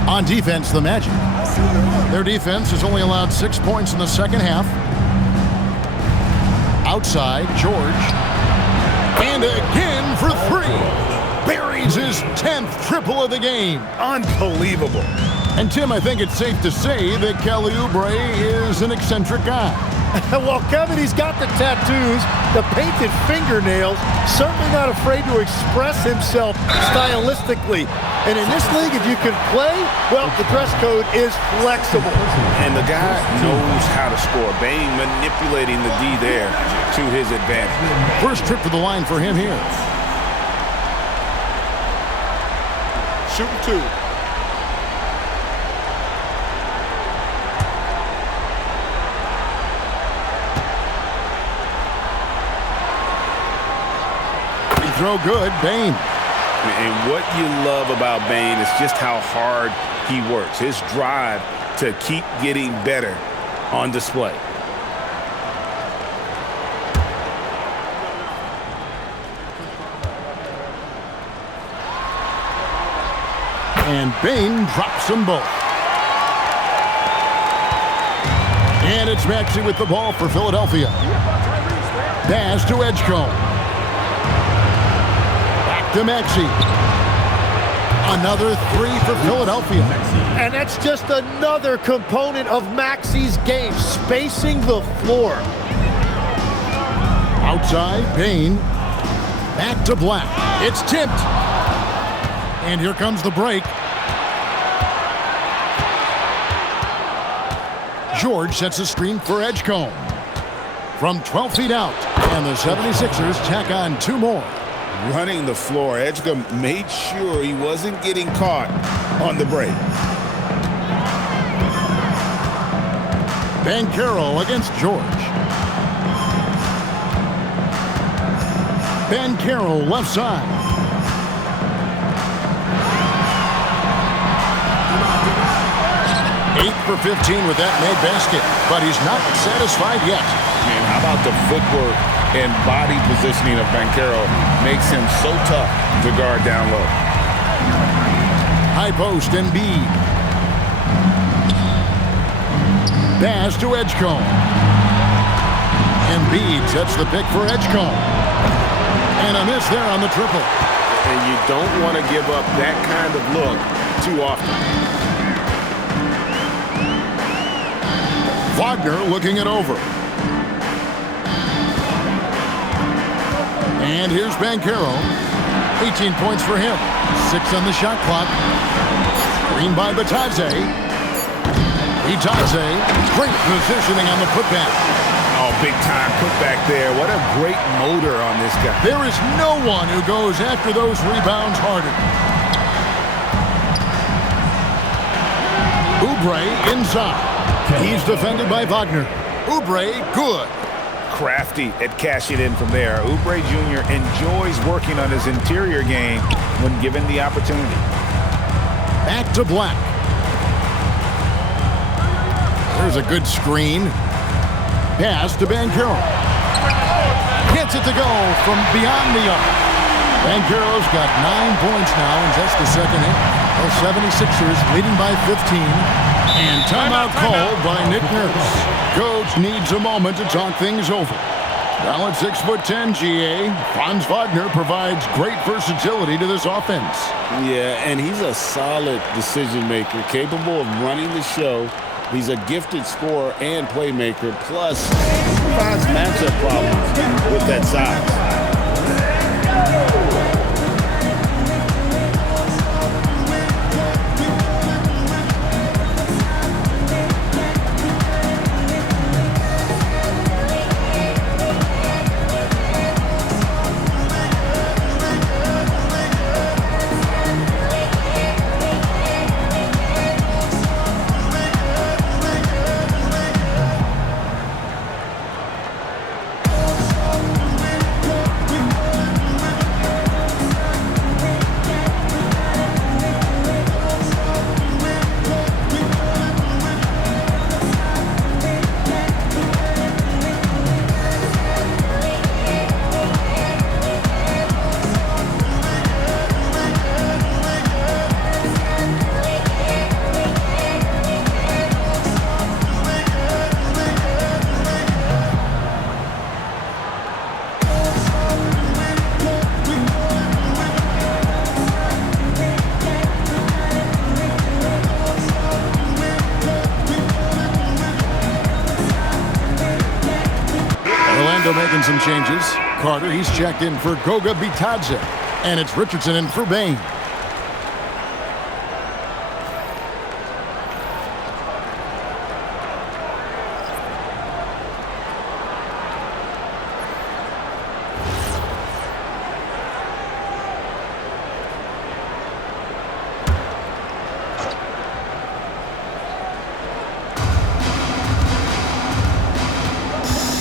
On defense, the Magic. Their defense has only allowed 6 points in the second half. Outside, George. And again for 3. Buries his 10th triple of the game. Unbelievable. And Tim, I think it's safe to say that Kelly Oubre is an eccentric guy. Well, Kevin, he's got the tattoos, the painted fingernails, certainly not afraid to express himself stylistically. And in this league, if you can play, well, the dress code is flexible. And the guy knows how to score. Bane manipulating the D there to his advantage. First trip to the line for him here. Shooting 2. Throw good, Bane. And what you love about Bane is just how hard he works. His drive to keep getting better on display. And Bane drops them both. And it's Maxey with the ball for Philadelphia. Pass to Edgecombe. Back to Maxey. Another three for Philadelphia. And that's just another component of Maxey's game, spacing the floor. Outside, Bane. Back to Black. It's tipped. And here comes the break. George sets a screen for Edgecombe. From 12 feet out. And the 76ers tack on two more. Running the floor, Edgecombe made sure he wasn't getting caught on the break. Banchero against George. Banchero left side. 8 for 15 with that made basket, but he's not satisfied yet. Man, how about the footwork and body positioning of Banchero makes him so tough to guard down low. High post, Embiid. Pass to Edgecombe. Embiid sets the pick for Edgecombe. And a miss there on the triple. And you don't want to give up that kind of look too often. Wagner looking it over. And here's Banchero. 18 points for him. 6 on the shot clock. Screen by Bitadze. Bitadze. Great positioning on the putback. Oh, big time putback there. What a great motor on this guy. There is no one who goes after those rebounds harder. Oubre inside. He's defended by Wagner. Oubre, good. Crafty at cashing in from there. Oubre Jr. enjoys working on his interior game when given the opportunity. Back to Black. There's a good screen. Pass to Banchero. Gets it to go from beyond the arc. Banchero's got 9 points now in just the second half. The 76ers leading by 15. And timeout called by Nick Nurse. Coach needs a moment to talk things over. Now at 6'10", GA, Franz Wagner provides great versatility to this offense. Yeah, and he's a solid decision maker, capable of running the show. He's a gifted scorer and playmaker, plus provides matchup problems with that size. Making some changes. Carter, he's checked in for Goga Bitadze. And it's Richardson in for Bane.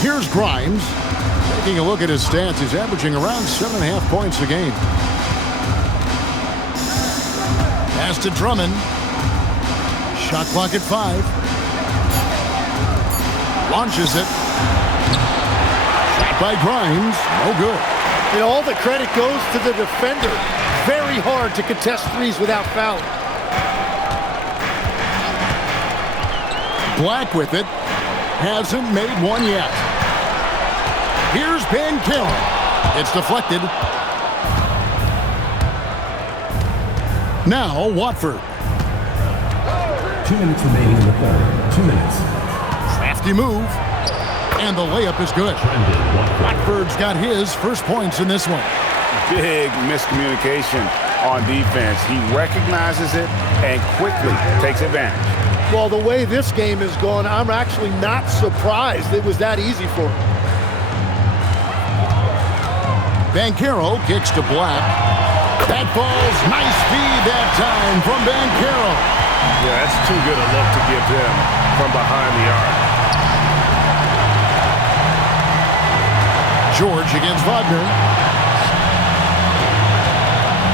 Here's Grimes. Taking a look at his stats, he's averaging around 7.5 points a game. Pass to Drummond. Shot clock at 5. Launches it. Shot by Grimes. No good. And all the credit goes to the defender. Very hard to contest threes without fouling. Black with it. Hasn't made one yet. Here's Banchero. It's deflected. Now Watford. 2 minutes remaining in the third. 2 minutes. Crafty move. And the layup is good. Watford's got his first points in this one. Big miscommunication on defense. He recognizes it and quickly takes advantage. Well, the way this game has gone, I'm actually not surprised it was that easy for him. Banchero kicks to Black. That falls. Nice feed that time from Banchero. Yeah, that's too good a look to give them from behind the arc. George against Wagner.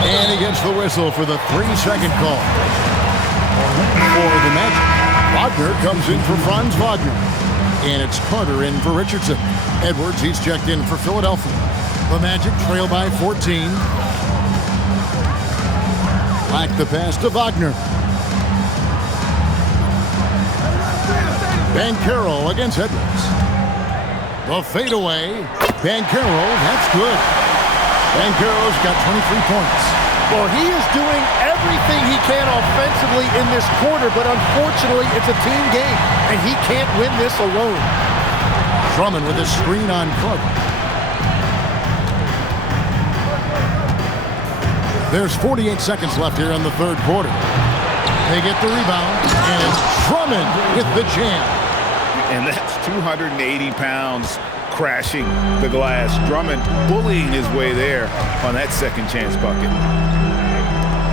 And he gets the whistle for the 3-second call. For the Magic, Wagner comes in for Franz Wagner. And it's Carter in for Richardson. Edwards, he's checked in for Philadelphia. The Magic trail by 14. Black the pass to Wagner. Banchero against Edwards. The fadeaway. Banchero, that's good. Banchero's got 23 points. Well, he is doing everything he can offensively in this quarter, but unfortunately, it's a team game, and he can't win this alone. Drummond with a screen on Carter. There's 48 seconds left here in the third quarter. They get the rebound, and it's Drummond with the jam. And that's 280 pounds crashing the glass. Drummond bullying his way there on that second chance bucket.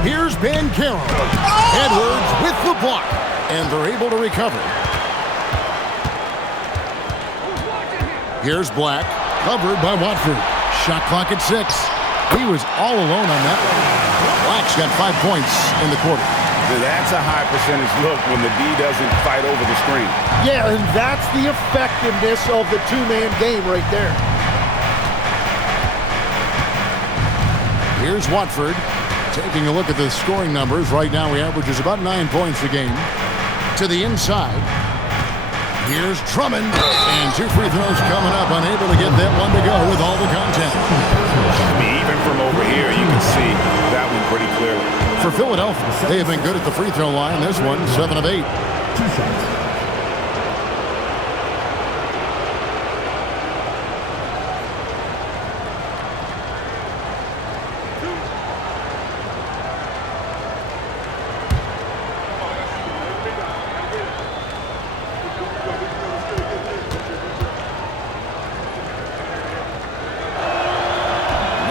Here's Banchero. Edwards with the block, and they're able to recover. Here's Black, covered by Watford. Shot clock at 6. He was all alone on that one. Black's got 5 points in the quarter. That's a high percentage look when the D doesn't fight over the screen. Yeah, and that's the effectiveness of the two-man game right there. Here's Watford. Taking a look at the scoring numbers, right now he averages about 9 points a game. To the inside. Here's Drummond. And 2 free throws coming up. Unable to get that one to go with all the contact. I mean, even from over here, you can see that one pretty clearly. For Philadelphia, they have been good at the free throw line. This one, 7 of 8. 2 shots.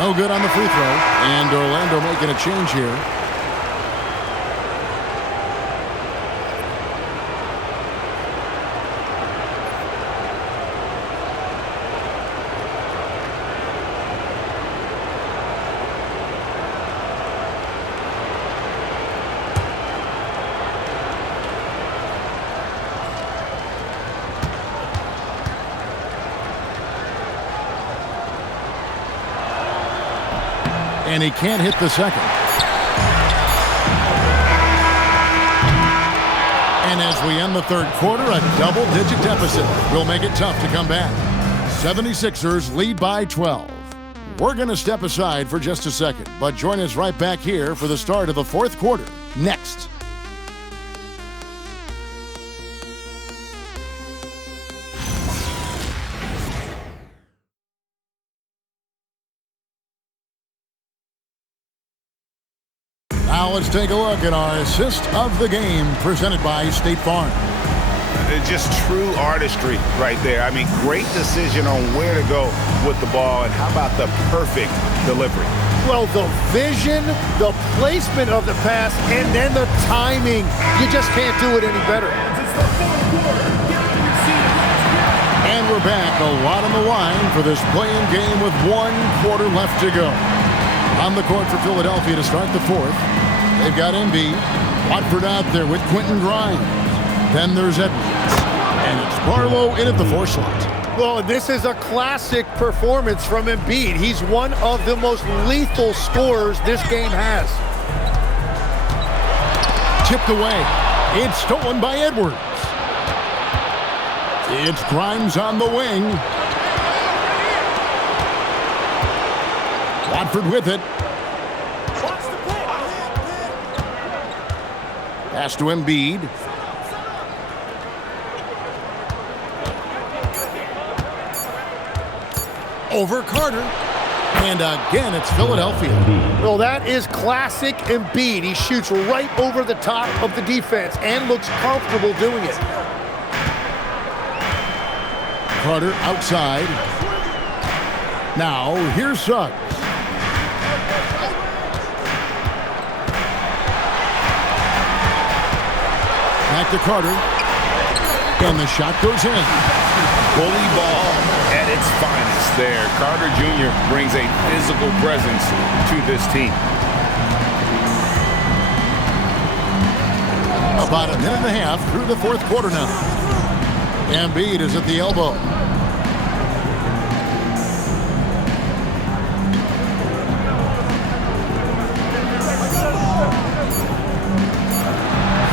No good on the free throw. And Orlando making a change here. And he can't hit the second. And as we end the third quarter, a double-digit deficit will make it tough to come back. 76ers lead by 12. We're going to step aside for just a second, but join us right back here for the start of the fourth quarter. Next. Now let's take a look at our assist of the game presented by State Farm. Just true artistry right there. I mean, great decision on where to go with the ball, and how about the perfect delivery? Well, the vision, the placement of the pass, and then the timing. You just can't do it any better. And we're back, a lot on the line for this play-in game with 1 quarter left to go. On the court for Philadelphia to start the fourth. They've got Embiid. Watford out there with Quentin Grimes. Then there's Edwards. And it's Barlow in at the 4 slot. Well, this is a classic performance from Embiid. He's one of the most lethal scorers this game has. Tipped away. It's stolen by Edwards. It's Grimes on the wing. Watford with it. Pass to Embiid. Over Carter. And again, it's Philadelphia. Well, that is classic Embiid. He shoots right over the top of the defense and looks comfortable doing it. Carter outside. Now, here's Suggs. Back to Carter. And the shot goes in. Bully ball at its finest there. Carter Jr. brings a physical presence to this team. About a minute and a half through the 4th quarter now. Embiid is at the elbow.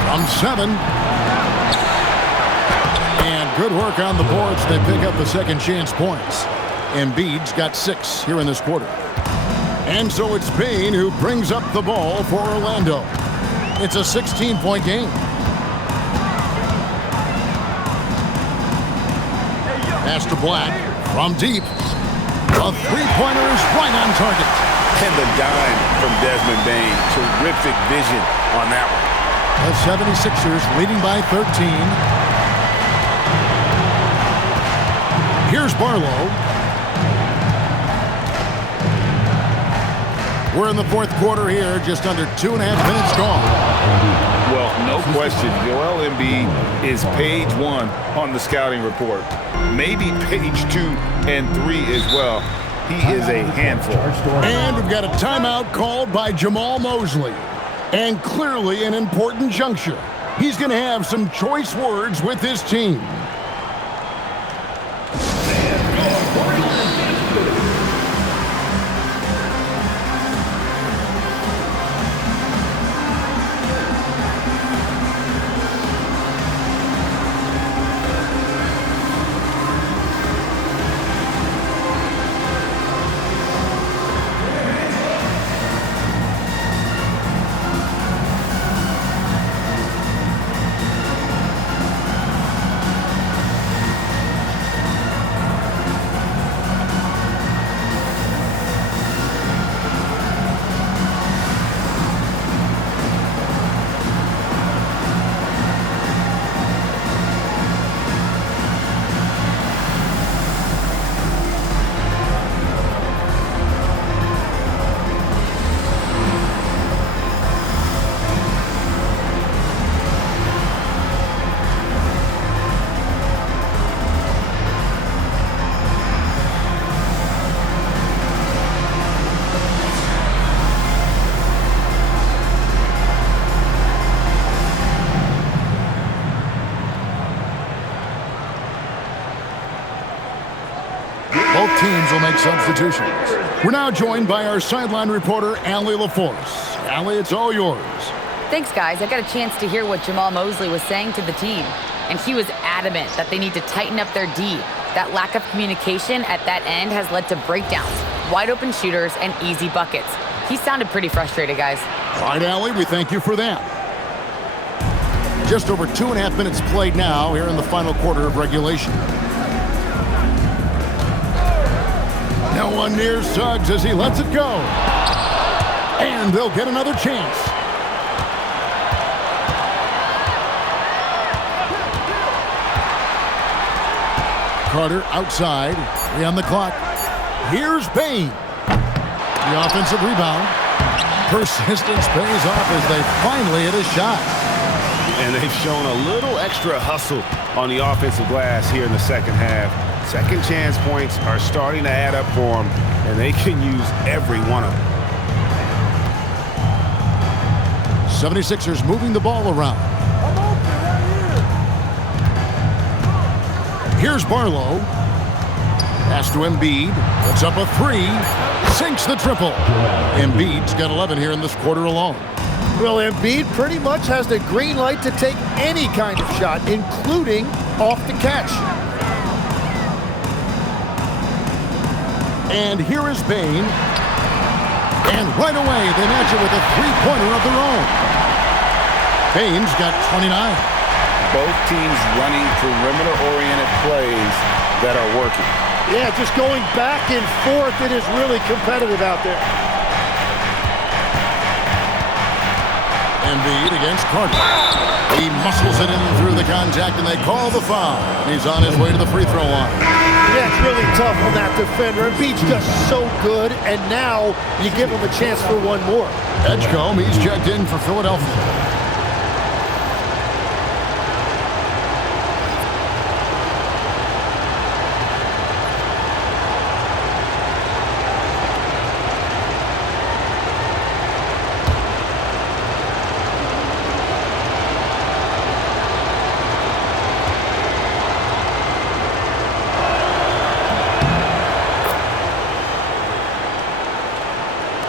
From 7. And good work on the boards. They pick up the second chance points. Embiid's got 6 here in this quarter. And so it's Bane who brings up the ball for Orlando. It's a 16-point game. Pass to Black from deep. A three-pointer is right on target. And the dime from Desmond Bane. Terrific vision on that one. The 76ers leading by 13. Here's Barlow. We're in the 4th quarter here, just under 2.5 minutes gone. Well, no question, Joel Embiid is page 1 on the scouting report. Maybe page 2 and 3 as well. He is a handful. And we've got a timeout called by Jamal Mosley. And clearly an important juncture. He's going to have some choice words with his team. Both teams will make substitutions. We're now joined by our sideline reporter, Allie LaForce. Allie, it's all yours. Thanks, guys. I got a chance to hear what Jamal Mosley was saying to the team. And he was adamant that they need to tighten up their D. That lack of communication at that end has led to breakdowns, wide open shooters, and easy buckets. He sounded pretty frustrated, guys. All right, Allie, we thank you for that. Just over 2.5 minutes played now here in the final quarter of regulation. No one near Suggs as he lets it go. And they'll get another chance. Carter outside, 3 on the clock. Here's Bane. The offensive rebound. Persistence pays off as they finally hit a shot. And they've shown a little extra hustle on the offensive glass here in the second half. Second chance points are starting to add up for them, and they can use every one of them. 76ers moving the ball around. Here's Barlow. Pass to Embiid. Puts up a three. Sinks the triple. Embiid's got 11 here in this quarter alone. Well, Embiid pretty much has the green light to take any kind of shot, including off the catch. And here is Bane. And right away, they match it with a three-pointer of their own. Bane's got 29. Both teams running perimeter-oriented plays that are working. Yeah, just going back and forth. It is really competitive out there. Embiid against Carter. He muscles it in through the contact, and they call the foul. He's on his way to the free throw line. Yeah, it's really tough on that defender. Embiid's just so good, and now you give him a chance for one more. Edgecombe, he's checked in for Philadelphia.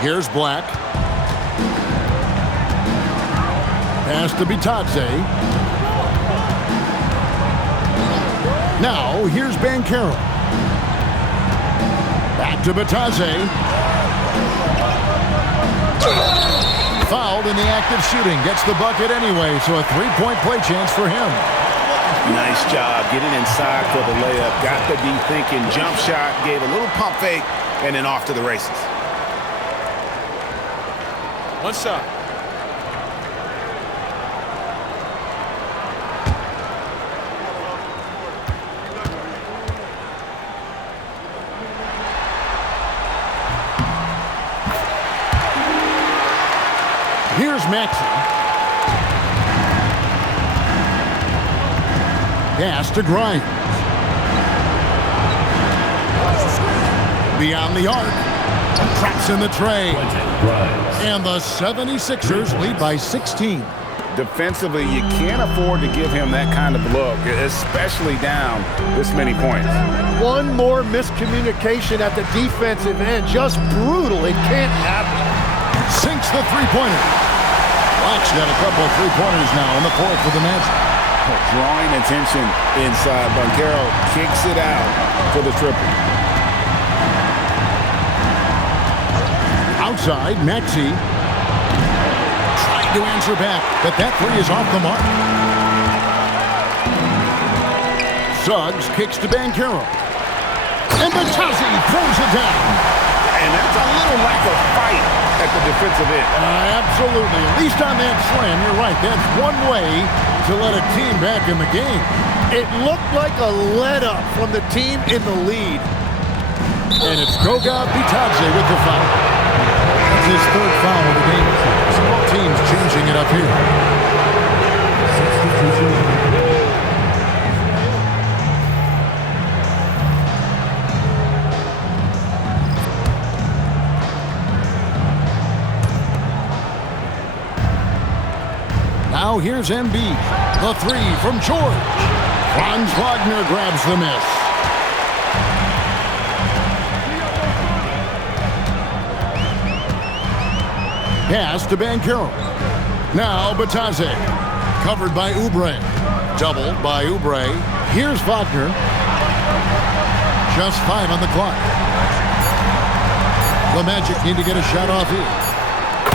Here's Black. Pass to Bitadze. Now, here's Banchero. Back to Bitadze. Fouled in the act of shooting. Gets the bucket anyway, so a three-point play chance for him. Nice job getting inside for the layup. Got the D thinking. Jump shot, gave a little pump fake, and then off to the races. One shot. Here's Maxey. Pass to Grimes. Beyond the arc. Traps in the tray. And the 76ers lead by 16. Defensively, you can't afford to give him that kind of look, especially down this many points. One more miscommunication at the defensive end. Just brutal. It can't happen. Sinks the three-pointer. Black's got a couple of three-pointers now in the fourth for the Magic. Drawing attention inside. Banchero kicks it out for the triple. Outside, Maxey trying to answer back, but that three is off the mark. Suggs kicks to Banchero. And Bitadze throws it down. And that's a little lack of fight at the defensive end. Absolutely. At least on that slam, you're right. That's one way to let a team back in the game. It looked like a let-up from the team in the lead. And it's Goga Bitadze with the foul. That's his third foul of the game. Both teams changing it up here. Now here's Embiid. The three from George. Franz Wagner grabs the miss. Pass to Banchero. Now Bitadze. Covered by Oubre. Doubled by Oubre. Here's Wagner. Just 5 on the clock. The Magic need to get a shot off here.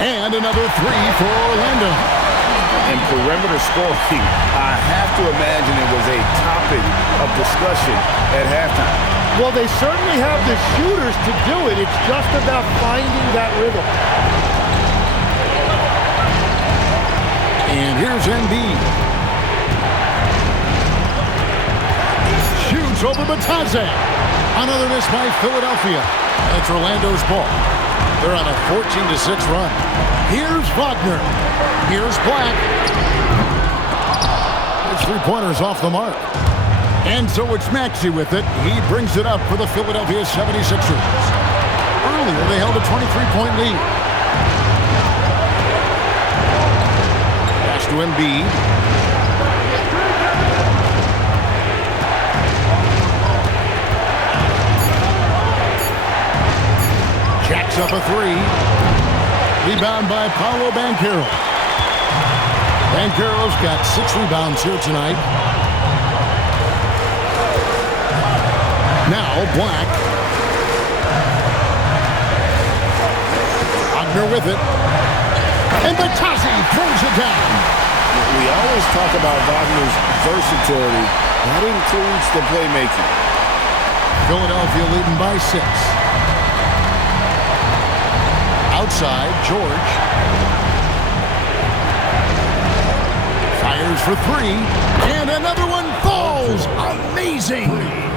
And another three for Orlando. And perimeter scoring, I have to imagine it was a topic of discussion at halftime. Well, they certainly have the shooters to do it. It's just about finding that rhythm. And here's Embiid. Shoots over Bitadze. Another miss by Philadelphia. That's Orlando's ball. They're on a 14-6 run. Here's Wagner. Here's Black. His three-pointer's off the mark. And so it's Maxey with it. He brings it up for the Philadelphia 76ers. Earlier, they held a 23-point lead. to Embiid. Jacks up a three. Rebound by Paolo Banchero. Banchero's got 6 rebounds here tonight. Now Black. Wagner with it. And Batazzi throws it down. We always talk about Wagner's versatility. That includes the playmaking. Philadelphia leading by 6. Outside, George. Fires for 3. And another one falls. Amazing.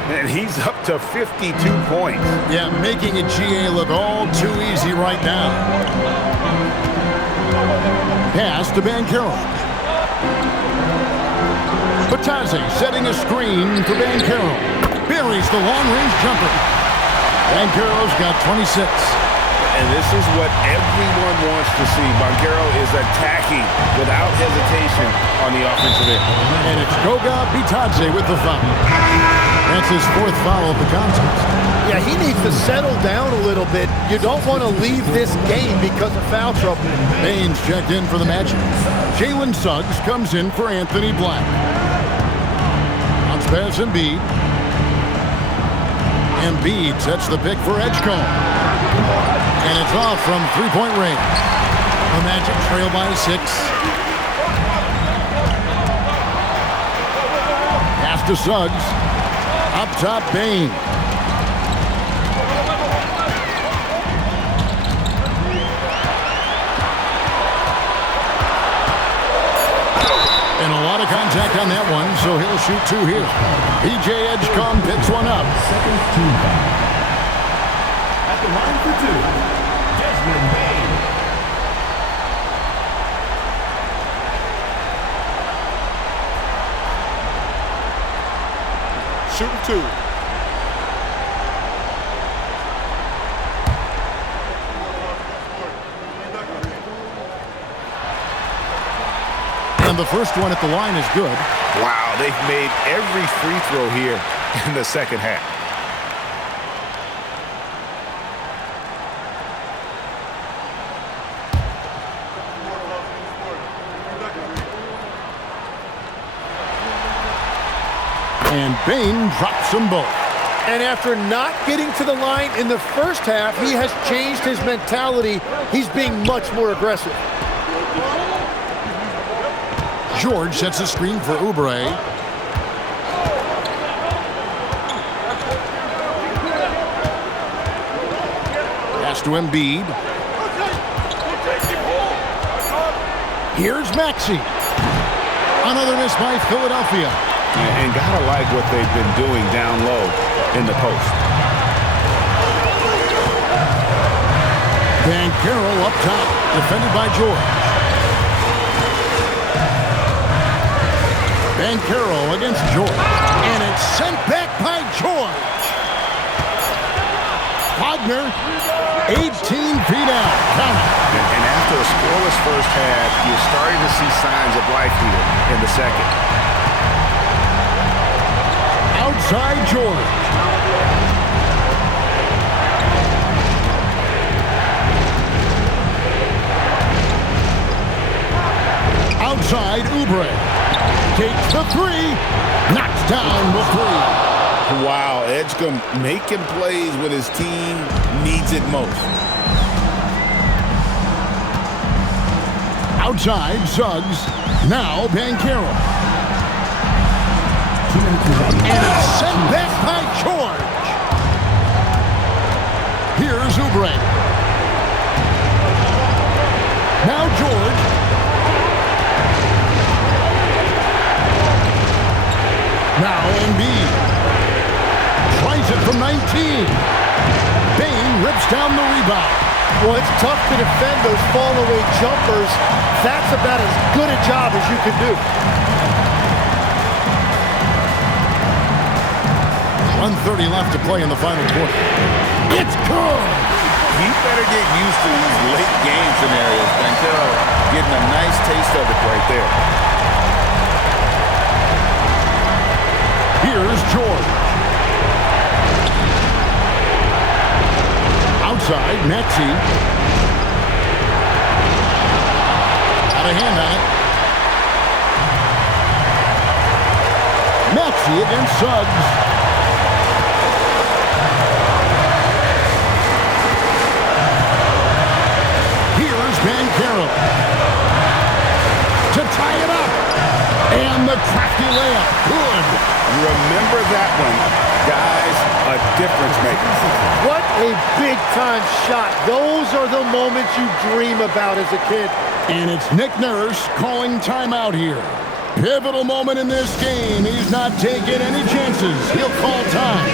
And he's up to 52 points. Yeah, making a GA look all too easy right now. Pass to Banchero. Batazzi setting a screen for Banchero. Buries the long-range jumper. Banchero's got 26. And this is what everyone wants to see. Banchero is attacking without hesitation on the offensive end. And it's Goga Bitadze with the foul. That's his 4th foul of the contest. Yeah, he needs to settle down a little bit. You don't want to leave this game because of foul trouble. Baines checked in for the Magic. Jalen Suggs comes in for Anthony Black. Bounce pass Embiid. Embiid sets the pick for Edgecombe. And it's off from 3-point range. The Magic trail by 6. Pass to Suggs. Up top, Bane. And a lot of contact on that one, so he'll shoot 2 here. PJ Edgecombe picks one up. Second team foul. At the line for 2, Desmond Bane. Shooting 2. And the first one at the line is good. Wow, they've made every free throw here in the second half. And Bane drops them both. And after not getting to the line in the first half, he has changed his mentality. He's being much more aggressive. George sets a screen for Oubre. Pass to Embiid. Here's Maxey. Another miss by Philadelphia. And gotta like what they've been doing down low in the post. Banchero up top, defended by George. Banchero against George. And it's sent back by George. Wagner, 18 feet out. Count it. And after a scoreless first half, you're starting to see signs of life here in the second. Outside George. Outside Oubre. Takes the 3. Knocks down the 3. Wow, Edgecombe making plays when his team needs it most. Outside Suggs. Now Banchero. And it's sent back by George. Here's Oubre. Now George. Now Embiid. Tries it from 19. Bane rips down the rebound. Well, it's tough to defend those fall-away jumpers. That's about as good a job as you can do. 1:30 left to play in the final quarter. It's good! He better get used to these late game scenarios, Banchero. getting a nice taste of it right there. Here's George. Outside, Maxey. Got a hand on it. Maxey against Suggs. Here's Banchero to tie it up. And the crafty layup. Good. Remember that one, guys, a difference maker. What a big-time shot. Those are the moments you dream about as a kid. And it's Nick Nurse calling timeout here. Pivotal moment in this game. He's not taking any chances. He'll call time.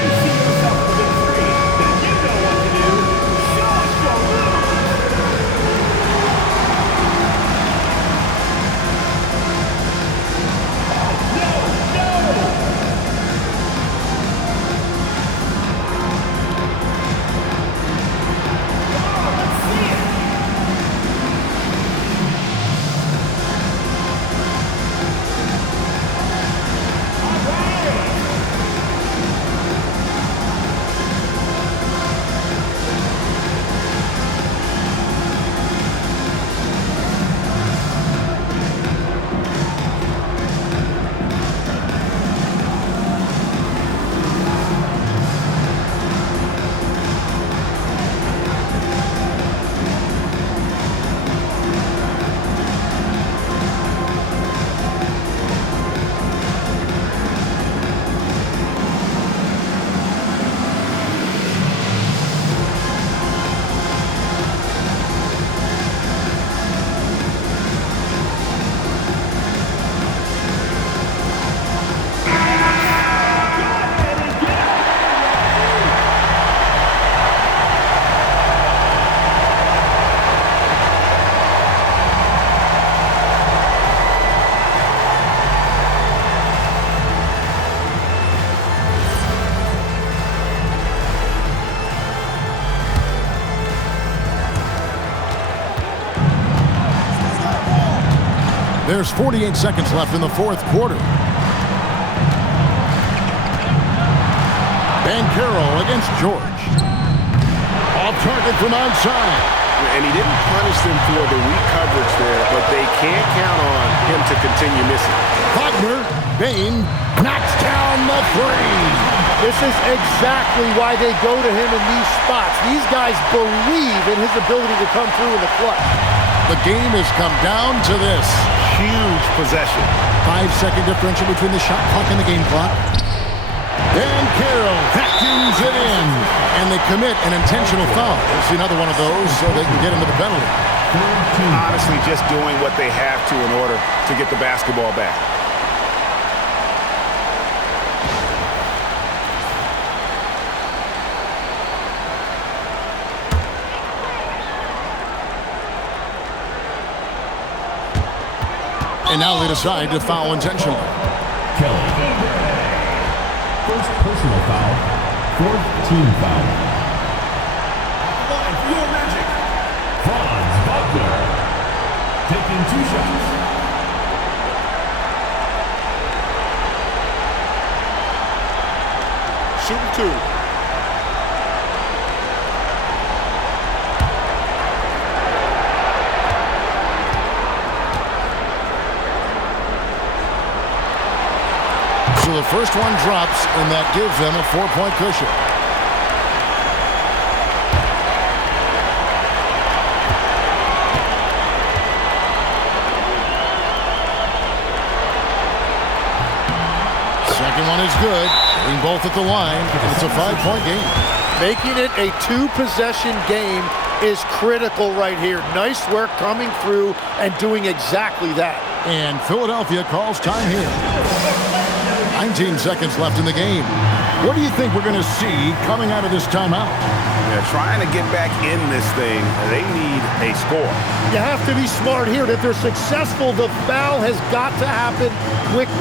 There's 48 seconds left in the fourth quarter. Banchero against George. Off target from outside. And he didn't punish them for the weak coverage there, but they can't count on him to continue missing. Wagner, Bane knocks down the three. This is exactly why they go to him in these spots. These guys believe in his ability to come through in the clutch. The game has come down to this. Huge possession. 5-second differential between the shot clock and the game clock. Banchero vacuums it in, and they commit an intentional foul. We'll see another one of those so they can get into the penalty. Honestly, just doing what they have to in order to get the basketball back. And now they decide to foul intentionally. Kelly. First personal foul. Fourth team foul. Line for your Magic. Franz Wagner. Taking 2 shots. Shooting 2. So the first one drops, and that gives them a 4-point cushion. Second one is good. Hitting both at the line, and it's a 5-point game. Making it a 2-possession game is critical right here. Nice work coming through and doing exactly that. And Philadelphia calls time here. 19 seconds left in the game. What do you think we're going to see coming out of this timeout? They're trying to get back in this thing. They need a score. You have to be smart here. If they're successful, the foul has got to happen quickly.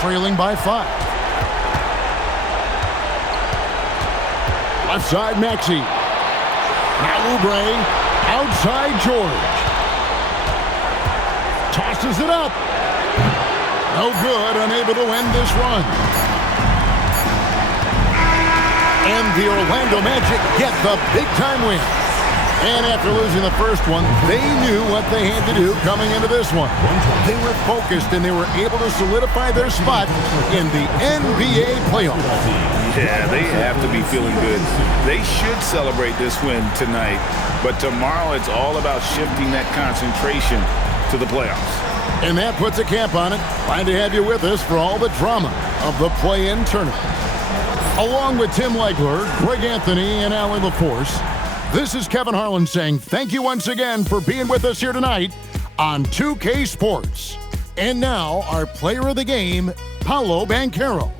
trailing by 5. Left side, Maxey. Now Oubre, outside George. Tosses it up. No good, unable to end this run. And the Orlando Magic get the big-time win. And after losing the first one, they knew what they had to do coming into this one. They were focused and they were able to solidify their spot in the NBA playoffs. Yeah, they have to be feeling good. They should celebrate this win tonight, but tomorrow it's all about shifting that concentration to the playoffs. And that puts a cap on it. Glad to have you with us for all the drama of the play-in tournament. Along with Tim Legler, Greg Anthony, and Allie LaForce, this is Kevin Harlan saying thank you once again for being with us here tonight on 2K Sports. And now, our player of the game, Paolo Banchero.